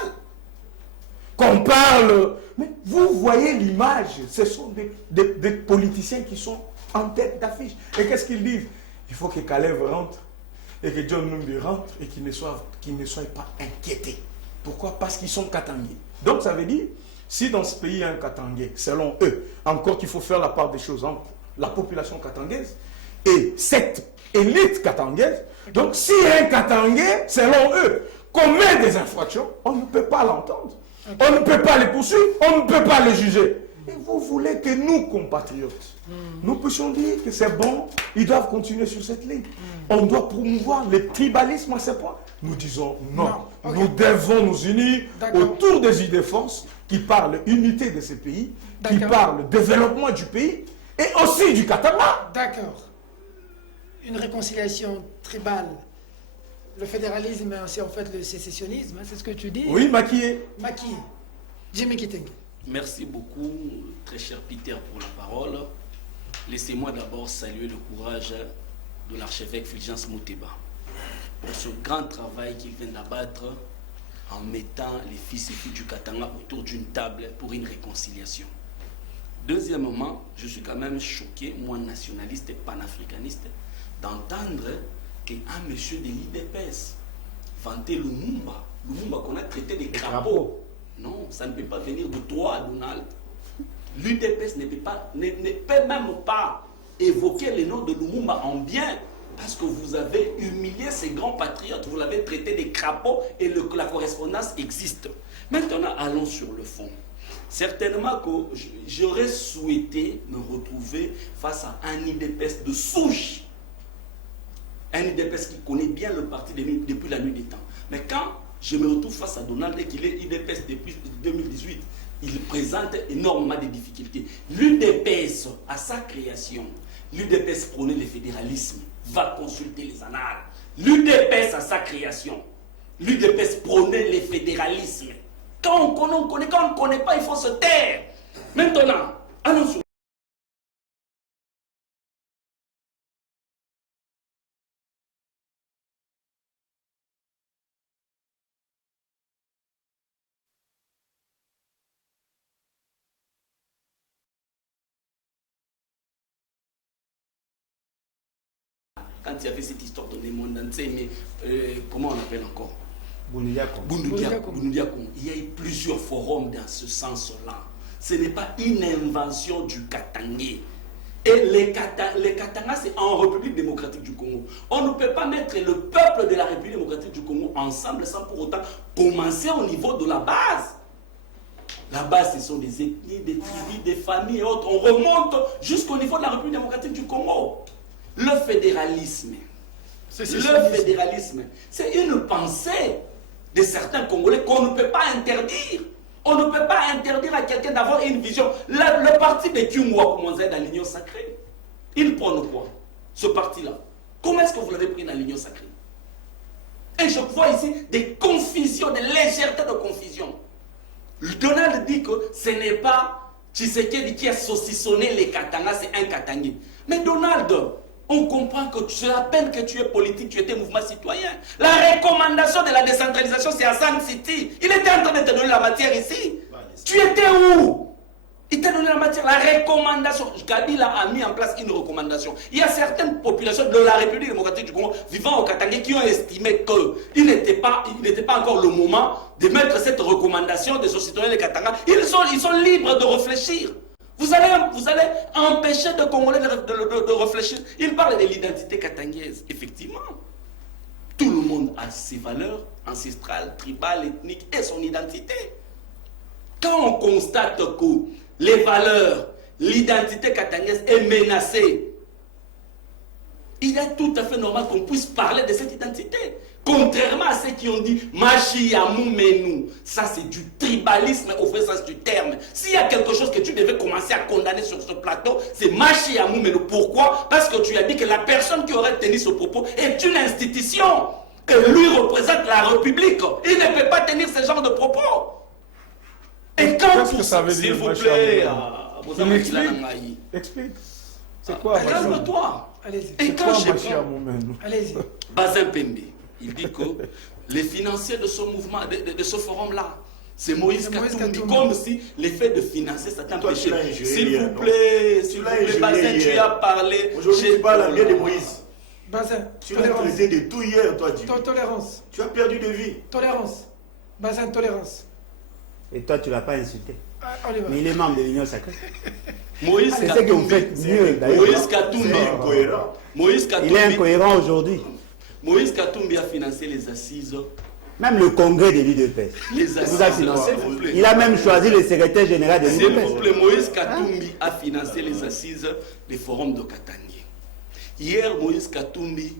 Qu'on parle... Mais vous voyez l'image, ce sont des politiciens qui sont en tête d'affiche. Et qu'est-ce qu'ils disent? Il faut que Kalev rentre et que John Numbi rentre et qu'ils ne soient pas inquiétés. Pourquoi? Parce qu'ils sont katangais. Donc ça veut dire, si dans ce pays il y a un katangais, selon eux, encore qu'il faut faire la part des choses entre la population katangaise et cette élite katangaise, donc si un katangais, selon eux, commet des infractions, on ne peut pas l'entendre. On ne peut pas les poursuivre, on ne peut pas les juger. Et vous voulez que nous, compatriotes, nous puissions dire que c'est bon, ils doivent continuer sur cette ligne. On doit promouvoir le tribalisme à ce point. Nous disons non. Okay. Nous devons nous unir autour des idées forces qui parlent unité de ces pays, qui parlent développement du pays et aussi du Katanga. D'accord. Une réconciliation tribale. Le fédéralisme, c'est en fait le sécessionnisme, hein, c'est ce que tu dis? Oui, maquillé. Maquillé. Jimmy Kiteng. Merci beaucoup, très cher Peter, pour la parole. Laissez-moi d'abord saluer le courage de l'archevêque Fulgence Mouteba pour ce grand travail qu'il vient d'abattre en mettant les fils et filles du Katanga autour d'une table pour une réconciliation. Deuxièmement, je suis quand même choqué, moi nationaliste et panafricaniste, d'entendre qu'un monsieur de l'IDPS vantait Lumumba qu'on a traité de crapauds. Non, ça ne peut pas venir de toi, Donald. L'UDPS ne peut même pas évoquer le nom de Lumumba en bien, parce que vous avez humilié ces grands patriotes, vous l'avez traité de crapauds et la correspondance existe. Maintenant, allons sur le fond. Certainement que j'aurais souhaité me retrouver face à un IDPS de souche. Un IDPS qui connaît bien le parti depuis la nuit des temps. Mais quand je me retrouve face à Donald et qu'il est IDPS depuis 2018, il présente énormément de difficultés. L'UDPS, à sa création, l'UDPS prônait le fédéralisme. Va consulter les annales. L'UDPS, à sa création, l'UDPS prônait le fédéralisme. Quand on connaît, on connaît. Quand on ne connaît pas, il faut se taire. Maintenant, allons sur quand il y avait cette histoire de Némondanse, mais comment on appelle encore Bundudiako. Il y a eu plusieurs forums dans ce sens-là. Ce n'est pas une invention du Katangais. Et les Katanga, c'est en République démocratique du Congo. On ne peut pas mettre le peuple de la République démocratique du Congo ensemble sans pour autant commencer au niveau de la base. La base, ce sont des ethnies, des tribus, des familles et autres. On remonte jusqu'au niveau de la République démocratique du Congo. Le fédéralisme, c'est une pensée de certains Congolais qu'on ne peut pas interdire. On ne peut pas interdire à quelqu'un d'avoir une vision. Le parti de Kyungwa, comme on dit dans l'Union sacrée, il prône quoi? Ce parti-là. Comment est-ce que vous l'avez pris dans l'Union sacrée? Et je vois ici des confusions, des légèretés de confusion. Donald dit que ce n'est pas Tshisekedi qui a saucissonné les Katanga, c'est un Katangais. Mais Donald, on comprend que c'est à peine que tu es politique, tu étais mouvement citoyen. La recommandation de la décentralisation, c'est à San City. Il était en train de te donner la matière ici. Tu étais où? Il t'a donné la matière, la recommandation. Kabila a mis en place une recommandation. Il y a certaines populations de la République démocratique du Congo vivant au Katanga qui ont estimé qu'il n'était pas encore le moment de mettre cette recommandation de citoyens de Katanga. Ils sont libres de réfléchir. Vous allez empêcher de Congolais de réfléchir. Il parle de l'identité katangaise. Effectivement, tout le monde a ses valeurs ancestrales, tribales, ethniques et son identité. Quand on constate que les valeurs, l'identité katangaise est menacée, il est tout à fait normal qu'on puisse parler de cette identité. Contrairement à ceux qui ont dit Machi Amoumenu, ça c'est du tribalisme au vrai sens du terme. S'il y a quelque chose que tu devais commencer à condamner sur ce plateau, c'est Machi Amoumenu. Pourquoi? Parce que tu as dit que la personne qui aurait tenu ce propos est une institution. Et lui représente la République. Il ne peut pas tenir ce genre de propos. Et quand qu'est-ce que ça veut dire, s'il vous Machi plaît, Amoumenu? Explique. C'est quoi Machi Amoumenu? calme-toi. Allez-y. Et quand je Machi Amoumenu? Allez-y. Bazin Pembe, il dit que les financiers de ce mouvement, de ce forum-là, c'est Moïse Katumbi, comme si l'effet de financer ça t'empêchait. S'il vous plaît, Bazin, tu as parlé. Aujourd'hui, tu parles bien de Moïse. Bazin, Tu l'as traité de tout hier, toi, Jimmy. Tolérance. Tu as perdu de vie. Tolérance. Bazin, tolérance. Et toi, tu ne l'as pas insulté. On y va. Mais il est membre de l'Union sacrée. Moïse C'est ce que vous faites mieux d'ailleurs. Moïse Katumbi, Incohérent. Moïse Il est Katumbi, incohérent aujourd'hui. Moïse Katumbi a financé les assises. Même le congrès de l'UDPS. Les Vous assises, assistez. s'il vous plaît. Il a même choisi le secrétaire général de S'il vous l'UDPS. plaît, Moïse Katumbi a financé les assises des forums de Katangé. Hier, Moïse Katumbi,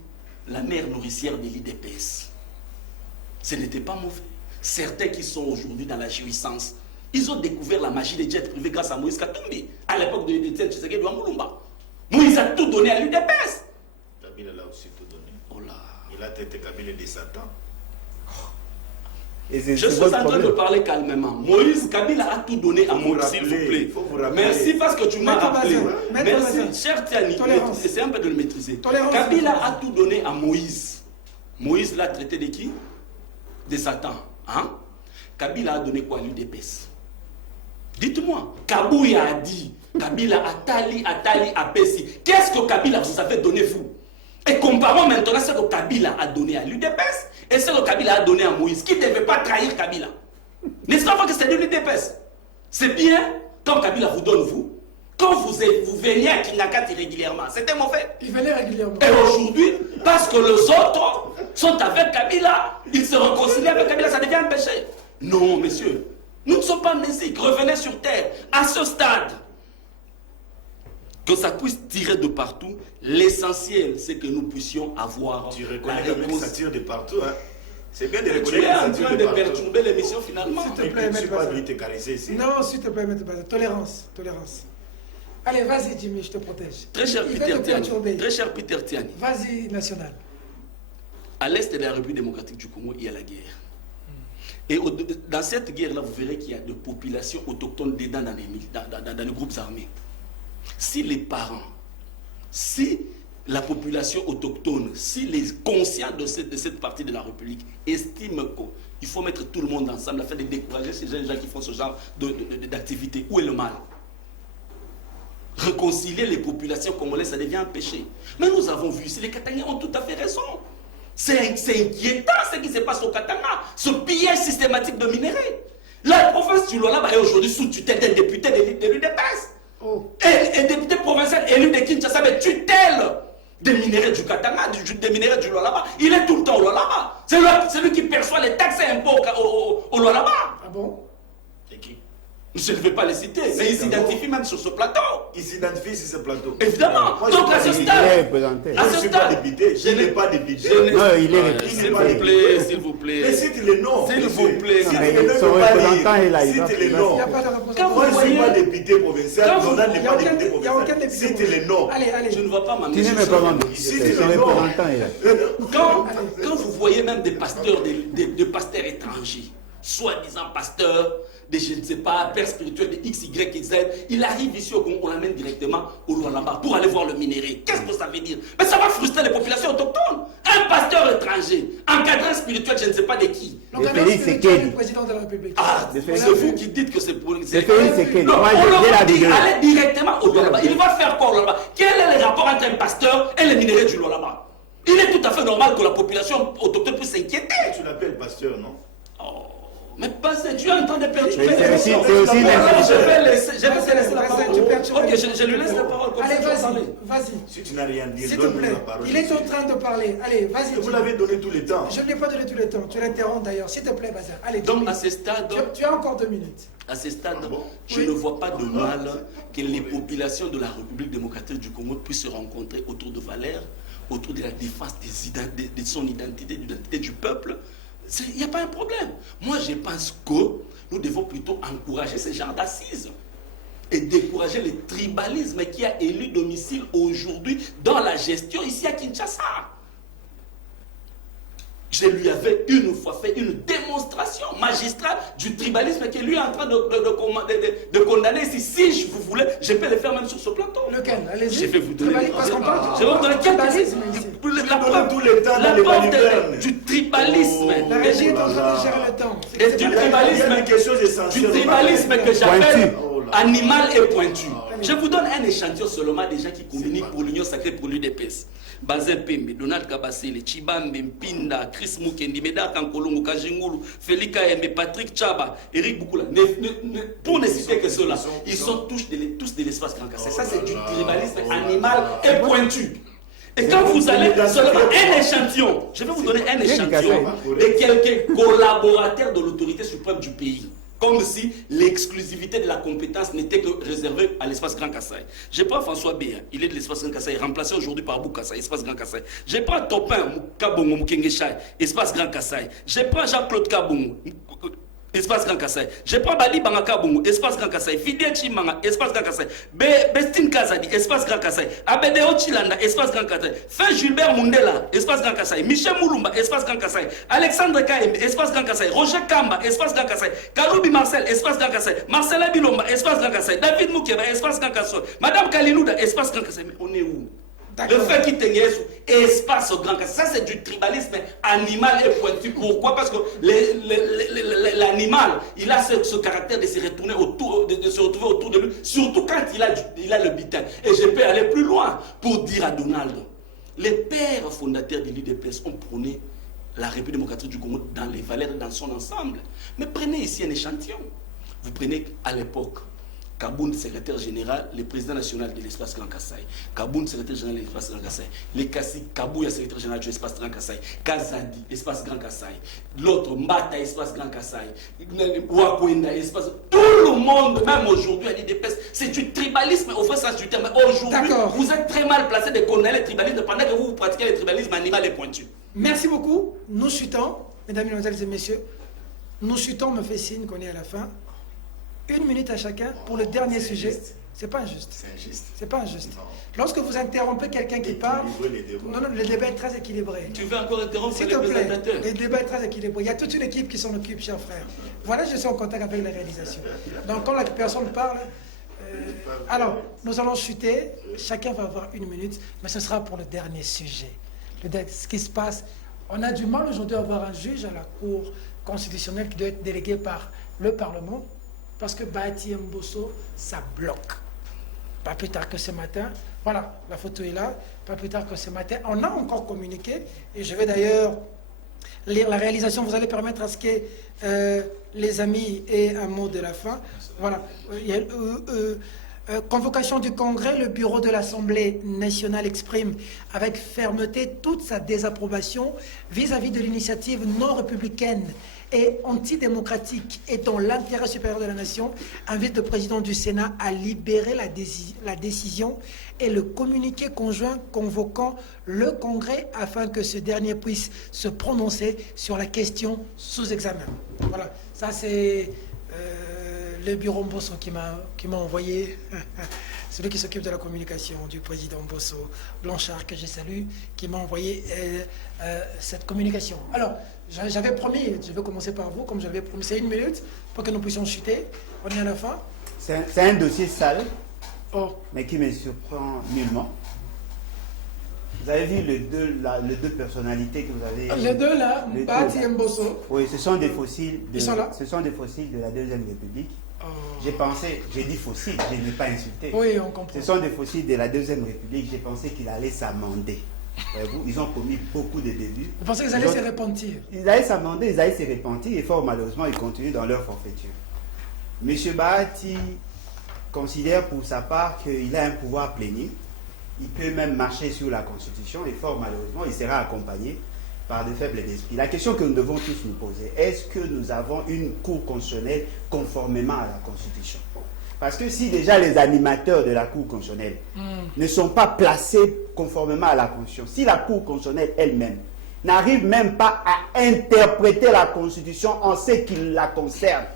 la mère nourricière de l'IDPS. Ce n'était pas mauvais. Certains qui sont aujourd'hui dans la jouissance, ils ont découvert la magie des jets privés grâce à Moïse Katumbi. À l'époque de Etienne Tshisekedi de Wambulumba. Moïse a tout donné à l'UDPS. Kabila a aussi tout donné. Oh là. Il a traité Kabila de Satan. Et c'est Je suis en train de parler calmement. Moïse Kabila a tout donné à Moïse, s'il vous plaît. Faut vous rappeler. Merci parce que tu m'as Maître rappelé. Bazin, Maître Bazin. Merci, cher Tiani. Tolérance. Essaye un peu de le maîtriser. Tolérance. Kabila a tout donné à Moïse. Moïse l'a traité de qui? De Satan. Hein? Kabila a donné quoi à l'UDPS? Dites-moi. Kabouya a dit, Kabila Atali, Apesi. Qu'est-ce que Kabila vous avez donné, vous? Et comparons maintenant ce que Kabila a donné à l'UDPS et ce que Kabila a donné à Moïse, qui ne devait pas trahir Kabila. N'est-ce pas que c'est de l'UDPS? C'est bien quand Kabila vous donne, vous. Quand vous veniez à Kinakati régulièrement, c'était mauvais. Il venait régulièrement. Et aujourd'hui, parce que les autres sont avec Kabila, ils se réconcilient avec Kabila, ça devient un péché. Non, messieurs, nous ne sommes pas amnésiques. Revenez sur terre. À ce stade, que ça puisse tirer de partout, l'essentiel, c'est que nous puissions avoir Tu la reconnais quand même que ça réponse. tire de partout. Hein. C'est bien de Tu reconnaître es que ça en tire train de de partout. perturber l'émission finalement. S'il te Et plaît, puis, je ne suis Maître pas Bazin. venu te caresser ici. Non, s'il te plaît, Maître Bazin. Tolérance. Tolérance. Allez, vas-y, Jimmy, je te protège. Très cher Il va Peter te Tiani. perturber. Très cher Peter Tiani. Vas-y, national. À l'est de la République démocratique du Congo, il y a la guerre. Et dans cette guerre-là, vous verrez qu'il y a des populations autochtones dedans dans les groupes armés. Si les parents, si la population autochtone, si les conscients de cette partie de la République estiment qu'il faut mettre tout le monde ensemble afin de décourager ces jeunes gens qui font ce genre d'activité, où est le mal? Réconcilier les populations congolaises, ça devient un péché. Mais nous avons vu ici, les Katangais ont tout à fait raison. C'est inquiétant ce qui se passe au Katanga, ce pillage systématique de minerais. La province du Lualaba est aujourd'hui sous tutelle des députés de l'UDPS. Oh. Et député provincial élu de Kinshasa, mais tutelle des minéraux du Katanga, des minéraux du Lualaba. Il est tout le temps au Lualaba. C'est lui qui perçoit les taxes et impôts au Lualaba. Ah bon? C'est qui? Je ne vais pas les citer, mais ils s'identifient même sur ce plateau. Il s'identifie sur ce plateau. Évidemment. Moi, Donc je à ce suis Il stade, est représenté. à Je ce ne suis pas stade, député. Je n'ai pas député. Non, il est S'il représenté. vous plaît, s'il vous plaît. Mais cite le nom. S'il vous plaît. Cite Mais le nom, son il ne peut pas représentant lire. est là, il va- Cite le il va- nom. Il n'y a pas de Quand représentant. vous Moi, je ne suis voyez- pas député provincial. Quand vous- Donald Il n'est n'y a pas aucun député il y a aucun provincial. député. Cite le nom. Allez, allez. Je ne vois pas Tu m'amener n'es sur même ce pas plan. membre. Si Son tu le nom. représentant est là. Quand vous voyez même des pasteurs, des pasteurs étrangers, soi-disant pasteurs, des je ne sais pas, pères spirituels de X, Y, Z, il arrive ici au Congo, on l'amène directement au Lualaba pour aller voir le minerai. Qu'est-ce que ça veut dire? Mais ça va frustrer les populations autochtones. Un pasteur étranger, un cadre spirituel, je ne sais pas de qui. Donc, Félix alors, c'est Tshisekedi. le président de la République. Ah, De c'est Félix. vous qui dites que c'est pour... C'est Félix Tshisekedi. Non, Moi, on j'ai leur la dit vidéo. aller directement au Lualaba. Il va faire quoi au Lualaba? Quel est le rapport entre un pasteur et les minéraux du Lualaba? Il est tout à fait normal que la population autochtone puisse s'inquiéter. Tu l'appelles pasteur, non? Oh, mais pas ça, tu es en train de perturber Mais c'est l'émission. aussi- c'est aussi une Alors, je institution. vais te laisser la Vas-y, parole. tu perturbes Ok, l'émission. je lui laisse la parole. comme Allez, ça, tu vas vas-y, parler. vas-y. Si tu n'as rien dit, S'il te donne-nous plaît. la parole. Il est en train de parler. Allez, vas-y. Et vous Jimmy. l'avez donné tout le temps. Je ne l'ai pas donné tout le temps. Tu l'interromps d'ailleurs. S'il te plaît, Bazin. Allez, Donc, Jimmy. à ce stade, Tu as encore 2 minutes. À ce stade, bon? je Oui. ne vois pas de mal que les populations de la République démocratique du Congo puissent se rencontrer autour de valeurs autour de la défense de son identité, de l'identité du peuple, il n'y a pas un problème. Moi, je pense que nous devons plutôt encourager ce genre d'assises et décourager le tribalisme qui a élu domicile aujourd'hui dans la gestion ici à Kinshasa. Je lui avais une fois fait une démonstration magistrale du tribalisme que lui est en train de condamner ici. Si vous voulez, je peux le faire même sur ce plateau. Lequel? Allez-y. Je vais vous donner. Parce qu'on parle Je vais vous donner tribalisme. La preuve du tribalisme. La régie est en train de gérer le temps. Et du tribalisme que j'appelle animal et pointu. Je vous donne un échantillon seulement des gens qui communiquent pour l'Union sacrée pour l'UDPS. Bazel Pembe, Donald Kabasele, Chibambe, Mpinda, Chris Mukendi, Medar Kankolongo, Kajingulu, Félix Kaembe, Patrick Chaba, Eric Boukoula. Pour ne citer que ceux-là, ils sont tous de l'espace Grand Kassai. Ça, c'est du tribalisme animal et pointu. Et quand vous allez seulement un échantillon, je vais vous donner un échantillon de quelques collaborateurs de l'autorité suprême du pays. Comme si l'exclusivité de la compétence n'était que réservée à l'espace Grand Kassai. Je prends François Béa, il est de l'espace Grand Kassai, remplacé aujourd'hui par Boukassa, espace Grand Kassai. Je prends Topin Kabongo Mukengeshai, espace Grand Kassai. Je prends Jean-Claude Kabongo, espace Grand Kassai. Je prends Bali Banga Kabongo, espace Grand Kassai. Fidel Chimanga, espace Grand Kassai. Bestin Kazadi, espace Grand Kassai. Abedeo Chilanda, espace Grand Kassai. Fin Gilbert Mundela, espace Grand Kassai. Michel Moulumba, espace Grand Kassai. Alexandre Kaim, espace Grand Kassai. Roger Kamba, espace Grand Kassai. Kaloubi Marcel, espace Grand Kassai. Marcela Bilomba, espace Grand Kassai. David Moukeba, espace Grand Kassai. Madame Kalilouda, espace Grand Kassai. Mais on est où? Le fait qu'il tenait espace au Grand Kassai, ça c'est du tribalisme animal et pointu. Pourquoi? Parce que l'animal, il a ce caractère de se retourner autour, de se retrouver autour de lui, surtout quand il a le butin. Et je peux aller plus loin pour dire à Donald, les pères fondateurs de l'UDPS ont prôné la République démocratique du Congo dans les valeurs dans son ensemble. Mais prenez ici un échantillon. Vous prenez à l'époque Kaboun, secrétaire général, le président national de l'espace Grand Kassai. Kaboun, secrétaire général de l'espace Grand Kassai. Les Kassi, Kabouya, secrétaire général de l'espace Grand Kassai. Kazadi, espace Grand Kassai. L'autre, Mbata, espace Grand Kassai. Wakwenda, espace. Tout le monde, même aujourd'hui, à l'IDPS, c'est du tribalisme au vrai sens du terme. Aujourd'hui, vous êtes très mal placé de connaître le tribalisme pendant que vous pratiquez le tribalisme animal et pointu. Merci beaucoup. Nous chutons, mesdames, mesdemoiselles et messieurs. Nous chutons, me fait signe qu'on est à la fin. 1 minute à chacun pour le dernier sujet. C'est pas injuste. C'est injuste. C'est pas injuste. Lorsque vous interrompez quelqu'un qui parle, non, le débat est très équilibré. Tu veux encore interrompre le présentateur? Le débat est très équilibré. Il y a toute une équipe qui s'en occupe, chers frères. Voilà, je suis en contact avec la réalisation. Donc quand la personne parle, alors nous allons chuter. Chacun va avoir 1 minute, mais ce sera pour le dernier sujet. Ce qui se passe. On a du mal aujourd'hui à avoir un juge à la Cour constitutionnelle qui doit être délégué par le Parlement. Parce que Bahati Mbosso, ça bloque. Pas plus tard que ce matin, voilà, la photo est là, pas plus tard que ce matin, on a encore communiqué, et je vais d'ailleurs lire la réalisation, vous allez permettre à ce que les amis aient un mot de la fin. Voilà, convocation du Congrès, le bureau de l'Assemblée nationale exprime avec fermeté toute sa désapprobation vis-à-vis de l'initiative non républicaine et antidémocratique et dans l'intérêt supérieur de la nation, invite le président du Sénat à libérer la décision et le communiqué conjoint convoquant le Congrès afin que ce dernier puisse se prononcer sur la question sous examen. Voilà, ça c'est le bureau Mbosso qui m'a envoyé, celui qui s'occupe de la communication du président Mbosso, Blanchard, que je salue, qui m'a envoyé cette communication. Alors, j'avais promis, je vais commencer par vous, comme j'avais promis, c'est 1 minute pour que nous puissions chuter. On est à la fin. C'est un dossier sale, mais qui me surprend nullement. Vous avez vu les deux personnalités que vous avez... Les deux là, Bahati et Mbosso. Oui, ce sont des fossiles. Ils sont là. Ce sont des fossiles de la Deuxième République. J'ai dit fossiles, je n'ai pas insulté. Oui, on comprend. Ce sont des fossiles de la Deuxième République. J'ai pensé qu'il allait s'amender. Ils ont commis beaucoup de débats. Vous pensez qu'ils allaient se repentir? Ils allaient s'amender, ils allaient se repentir et fort malheureusement, ils continuent dans leur forfaiture. Monsieur Bahati considère pour sa part qu'il a un pouvoir plénier. Il peut même marcher sur la Constitution et fort malheureusement, il sera accompagné par de faibles d'esprit. La question que nous devons tous nous poser, est-ce que nous avons une Cour constitutionnelle conformément à la Constitution? Parce que si déjà les animateurs de la Cour constitutionnelle ne sont pas placés conformément à la Constitution, si la Cour constitutionnelle elle-même n'arrive même pas à interpréter la Constitution en ce qui la concerne,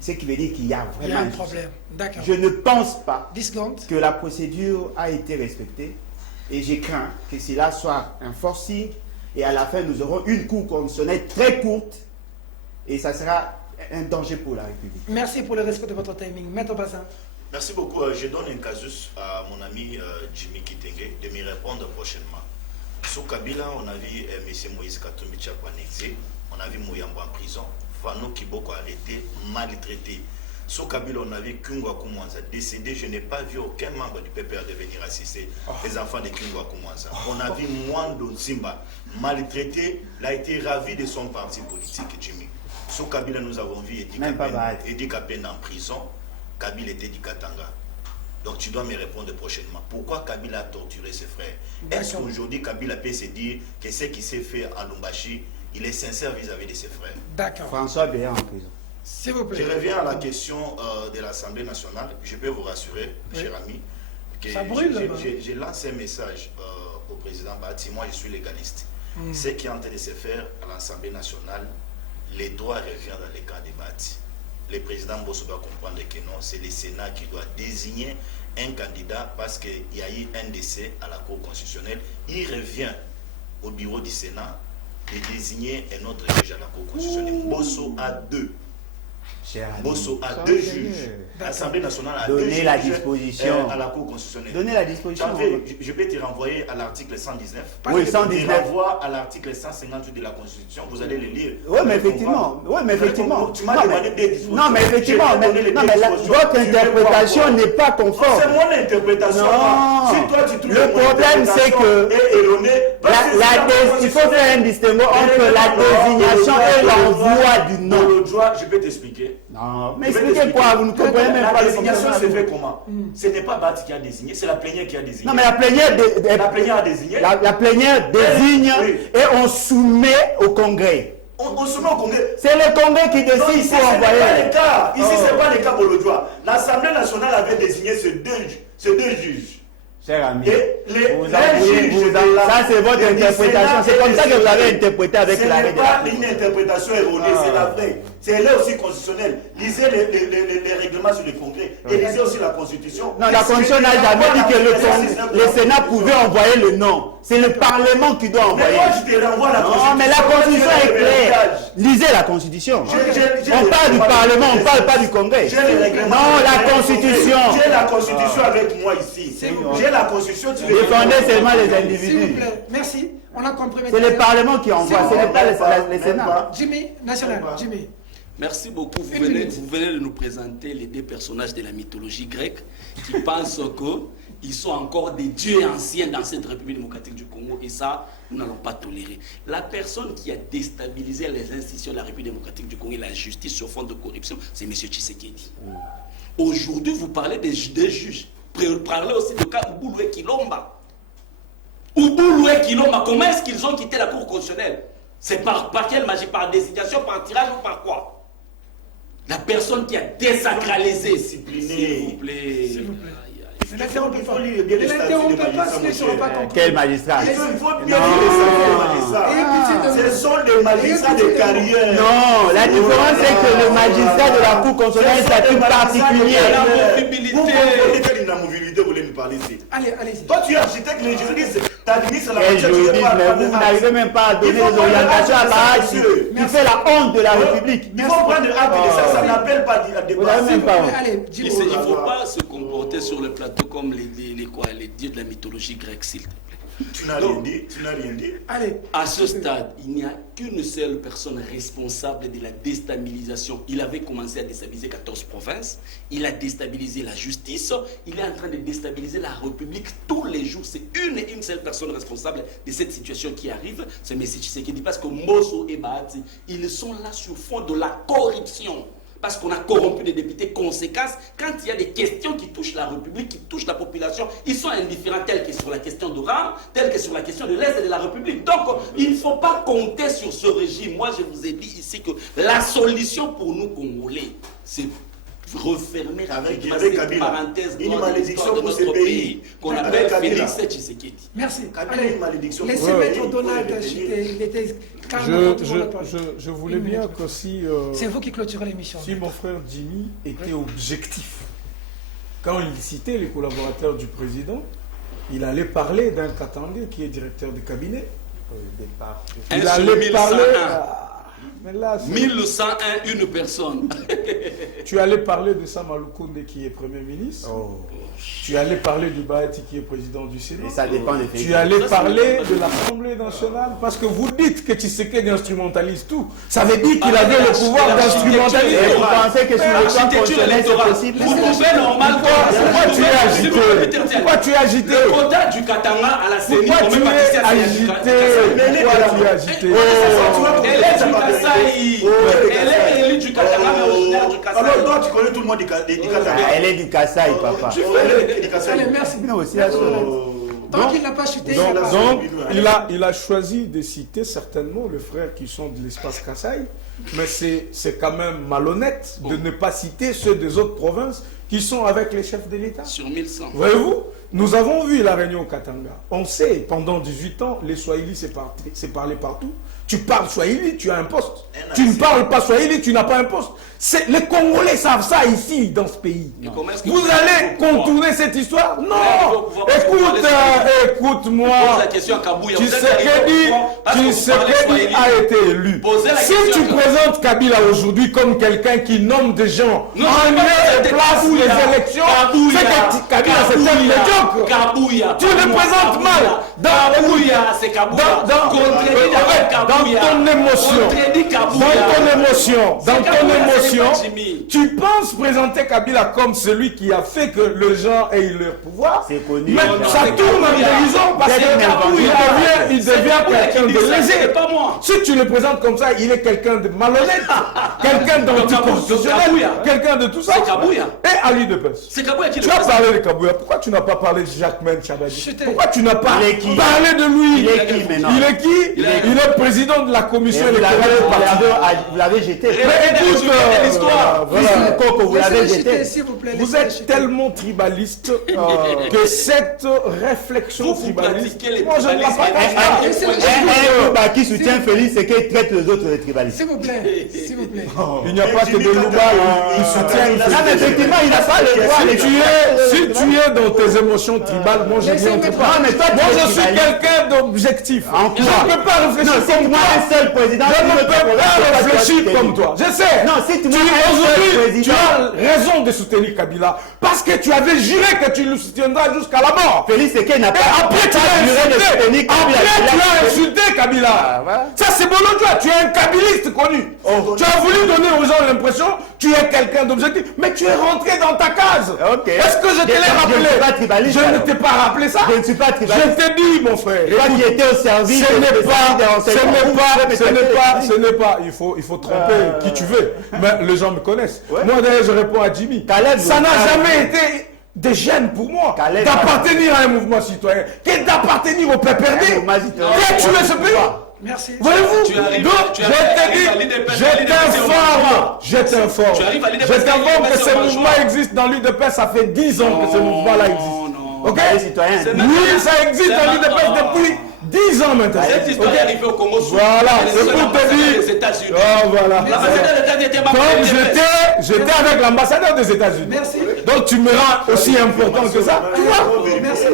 ce qui veut dire qu'il y a Il y vraiment a un problème. D'accord. Je ne pense pas 10 secondes. que la procédure a été respectée et j'ai craint que cela soit un forcing et à la fin nous aurons une Cour constitutionnelle très courte et ça sera un danger pour la République. Merci pour le respect de votre timing. Maître Bassin. Merci beaucoup. Je donne un casus à mon ami Jimmy Kitenge de me répondre prochainement. Sous Kabila, on a vu M. Moïse Katumbi Tchakwanexé, on a vu Mouyambo en prison, Fano Kiboko arrêté, maltraité. Sous Kabila, on a vu Kungwa Kumwanza décédé. Je n'ai pas vu aucun membre du PPR de venir assister les enfants de Kungwa Kumwanza. On a vu Mwando Zimba maltraité. Il a été ravi de son parti politique, Jimmy. Sous Kabila, nous avons vu Edi Kapena en prison. Kabila était du Katanga. Donc tu dois me répondre prochainement. Pourquoi Kabila a torturé ses frères? Est-ce qu'aujourd'hui Kabila peut se dire que ce qui s'est fait à Lumbashi, il est sincère vis-à-vis de ses frères? D'accord. François Béat en prison. S'il vous plaît. Je reviens à la question de l'Assemblée nationale. Je peux vous rassurer, cher ami, que j'ai lancé un message au président Bati. Moi, je suis légaliste. Ce qui est en train de se faire à l'Assemblée nationale, les droits reviennent dans les cas de Bati. Le président Bosso doit comprendre que non, c'est le Sénat qui doit désigner un candidat parce qu'il y a eu un décès à la Cour constitutionnelle. Il revient au bureau du Sénat de désigner un autre juge à la Cour constitutionnelle. Bosso a deux. Bosso a deux juges. L'Assemblée nationale a deux juges la disposition à la Cour constitutionnelle. Donnez la disposition. Je peux te renvoyer à l'article 119. Oui, 119. Je renvoie à l'article 158 de la Constitution. Vous allez le lire. Oui, mais effectivement. Oui, mais effectivement. Tu m'as demandé des dispositions. Non, mais effectivement. Votre interprétation n'est pas conforme. C'est mon interprétation. Non. Si toi tu trouves le problème, c'est que il faut faire un distinguo entre la désignation et l'envoi du nom. Je peux t'expliquer. Non, mais expliquez quoi? Vous ne comprenez même pas. La désignation se fait comment? Ce n'est pas Bati qui a désigné, c'est la plénière qui a désigné. Non, mais la plénière a désigné. La plénière désigne et on soumet au Congrès. On soumet au Congrès. C'est le Congrès qui décide ici, pour envoyer. Ici, ce n'est pas le cas Bolodjoa. L'Assemblée nationale avait désigné ces deux juges. Cher ami, ça c'est votre interprétation. C'est comme ça que vous avez interprété avec l'arrêt de la Cour. Ce n'est pas une interprétation erronée, c'est la vraie. C'est là aussi constitutionnel. Lisez les règlements sur le Congrès et lisez aussi la Constitution. Non, la Constitution n'a jamais dit que le Sénat pouvait envoyer le nom. C'est le Parlement qui doit envoyer. Mais moi, je te renvoie la Constitution. Non, mais la Constitution est claire. Lisez la Constitution. On parle du Parlement, on ne parle pas du Congrès. Non, la Constitution. J'ai la Constitution avec moi ici. J'ai la Constitution. Défendez seulement les individus. S'il vous plaît, merci. On a compris. C'est le Parlement qui envoie, ce n'est pas le Sénat. Jimmy, national, Jimmy. Merci beaucoup. Vous venez de nous présenter les deux personnages de la mythologie grecque qui pensent qu'ils sont encore des dieux anciens dans cette République démocratique du Congo et ça, nous n'allons pas tolérer. La personne qui a déstabilisé les institutions de la République démocratique du Congo et la justice sur fond de corruption, c'est M. Tshisekedi. Aujourd'hui, vous parlez des juges. Parlez aussi du cas Ubulu Kilomba. Ubulu Kilomba, comment est-ce qu'ils ont quitté la Cour constitutionnelle? C'est par quelle magie? Par désignation, par tirage ou par quoi? La personne qui a désacralisé, s'il vous plaît. S'il vous plaît. Ne l'interrompez pas. Ne l'interrompez pas, sinon je ne serai pas compris. Quel magistrat? Il faut bien ce sont des magistrats de carrière. Non, la différence c'est que le magistrat de la Cour constitutionnelle est un statut particulier. Vous voulez nous parler ici. Allez-y. Toi, tu es architecte, les juristes, tu administres la matière. Mais vous n'arrivez même pas à donner des orientations à Bahati. Tu fais la honte de la République. Il faut prendre acte de ça, ça n'appelle pas à débat. Il ne faut pas se comporter sur le plateau comme les dieux de la mythologie grecque, s'il te plaît. Tu n'as rien dit, tu n'as rien dit. Allez. À ce stade, il n'y a qu'une seule personne responsable de la déstabilisation. Il avait commencé à déstabiliser 14 provinces, il a déstabilisé la justice, il est en train de déstabiliser la République tous les jours. C'est une seule personne responsable de cette situation qui arrive, c'est M. Tshisekedi, parce que Mbosso et Bahati, ils sont là sur fond de la corruption. Parce qu'on a corrompu des députés. Conséquence, quand il y a des questions qui touchent la République, qui touchent la population, ils sont indifférents, tels que sur la question de RAM, tels que sur la question de l'Est de la République. Donc, il ne faut pas compter sur ce régime. Moi, je vous ai dit ici que la solution pour nous, Congolais, c'est refermer avec cette Kabila. parenthèse Une dans malédiction l'histoire de pour ce notre pays. pays qu'on Avec appelle Kabila. Félix Tshisekedi. Merci. Kabila, Allez, une malédiction. laissez Ouais. Maître Oui, Donald oui, chuter. Il était calme. Je voulais bien qu'aussi... C'est vous qui clôturez l'émission. Si mon frère Jimmy était objectif, quand il citait les collaborateurs du président, il allait parler d'un Katangé qui est directeur de cabinet. Un Il sur allait 1101. parler... Mais là, 1101, une personne. tu allais parler de Sama Lukonde qui est Premier ministre. Tu allais parler du Bahati qui est président du Sénat. Et ça dépend des faits. Tu allais parler de l'Assemblée nationale parce que vous dites que Tshisekedi instrumentalise tout. Ça veut dire qu'il avait le pouvoir d'instrumentaliser. Et vous pensez que sur le plan L'architecture constitutionnel, c'est électorale, possible? vous pouvez normalement... Pourquoi tu es agité? Pourquoi tu es agité? Le quota du Katanga à la CENI, Pourquoi tu es agité? Pourquoi tu es agité? Elle est du Kasaï. Elle est élue du Katanga, mais originaire du Kasaï. Alors toi, tu connais tout le monde du Katanga. Elle est du Kasaï, papa. Allez, merci. Non, aussi, Tant qu'il n'a pas chuté, Donc, il a choisi de citer certainement les frères qui sont de l'espace Kasaï, mais c'est quand même malhonnête de ne pas citer ceux des autres provinces qui sont avec les chefs de l'État. Sur 1100. Voyez-vous, nous avons vu la réunion au Katanga. On sait, pendant 18 ans, les Swahili s'est parlé partout. Tu parles Swahili, tu as un poste. Tu ne parles pas Swahili, tu n'as pas un poste. Les Congolais savent ça ici, dans ce pays. Vous allez contourner cette histoire? Non. Écoute-moi. Tshisekedi a été élu. Si tu présentes Kabila aujourd'hui comme quelqu'un qui nomme des gens en et place les élections, c'est que Kabila c'est un médiocre. Tu le présentes mal. Dans ton émotion, tu penses présenter Kabila comme celui qui a fait que les gens aient leur pouvoir. C'est connu. Mais ça tourne en dérision parce qu'il devient quelqu'un de léger. Si tu le présentes comme ça, il est quelqu'un de malhonnête, quelqu'un d'anticonstitutionnel, quelqu'un de tout ça. Et Ali de Pes. Tu as parlé de Kabouya. Pourquoi tu n'as pas parlé de Jacques-Men Chabadi? Pourquoi tu n'as pas parlé de lui? Il est qui maintenant? Il est qui? Il est président de la commission électorale. Vous l'avez jeté. Écoute, vous l'avez jeté. Vous êtes tellement tribaliste que cette réflexion tribaliste, moi je ne la partage pas. Qui soutient Félix, c'est qu'il traite les autres de tribalistes. S'il vous plaît, s'il vous plaît. Il n'y a pas que de Louba, il soutient. Non, mais effectivement, il n'a pas le droit. Si tu es dans tes émotions tribales, moi je n'y entre pas. Moi je suis quelqu'un d'objectif. Je ne peux pas réfléchir comme toi. Je ne peux pas réfléchir comme toi. Je sais. Non, si tu aujourd'hui, tu as raison de soutenir Kabila parce que tu avais juré que tu le soutiendras jusqu'à la mort. Félix Tshisekedi n'a pas après tu as insulté Kabila. Ça c'est Bolodjoa, tu es un kabiliste connu. Tu as voulu donner aux gens l'impression tu es quelqu'un d'objectif, mais tu es rentré dans ta case. Est-ce que je te l'ai rappelé? Je ne t'ai pas rappelé ça. Je ne suis pas tribaliste. Je t'ai dit, mon frère. Toi qui étais au service. Ce n'est pas. Il faut tromper qui tu veux. Mais les gens me connaissent. Moi d'ailleurs, je réponds à Jimmy. Ça n'a jamais été des gênes pour moi d'appartenir à un mouvement citoyen, d'appartenir au PPRD. Qui tu es ce pays? Merci. Voyez-vous, donc je t'informe que ce mouvement existe dans l'UDPS, ça fait 10 ans que ce mouvement-là existe. Ok? Oui, ça existe dans l'UDPS depuis 10 ans maintenant. Cette histoire est arrivée au Congo. Voilà, c'est pour te dire. Oh, voilà. Donc j'étais avec l'ambassadeur des États-Unis. Merci. Donc tu me rends aussi important que ça. Tu vois? Merci.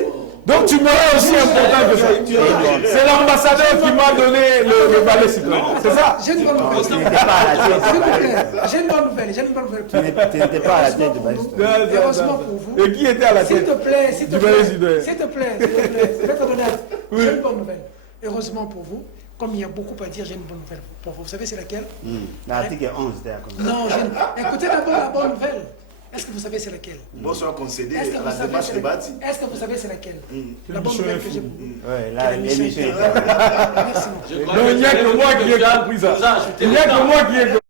Donc tu me rends aussi important que ça. C'est l'ambassadeur qui m'a donné le balai citoyen. C'est ça? J'ai une bonne nouvelle. Tu n'étais pas à la tête. J'ai une bonne nouvelle. Tu n'étais pas à la tête du balai citoyen. Heureusement pour vous. Et qui était à la tête? S'il te plaît, du balai citoyen? J'ai une bonne nouvelle. Heureusement pour vous. Comme il y a beaucoup à dire, j'ai une bonne nouvelle pour vous. Vous savez c'est laquelle? L'article 11 était à comme ça. Non, écoutez d'abord la bonne nouvelle. Est-ce que vous savez c'est laquelle? Bonsoir concédé à la démarche de Bati. Est-ce que vous savez c'est laquelle? La bonne nouvelle que j'ai pour vous. Oui, là, l'émission est Merci. Non, il n'y a que moi qui ai compris ça. Il n'y a que moi qui ai compris.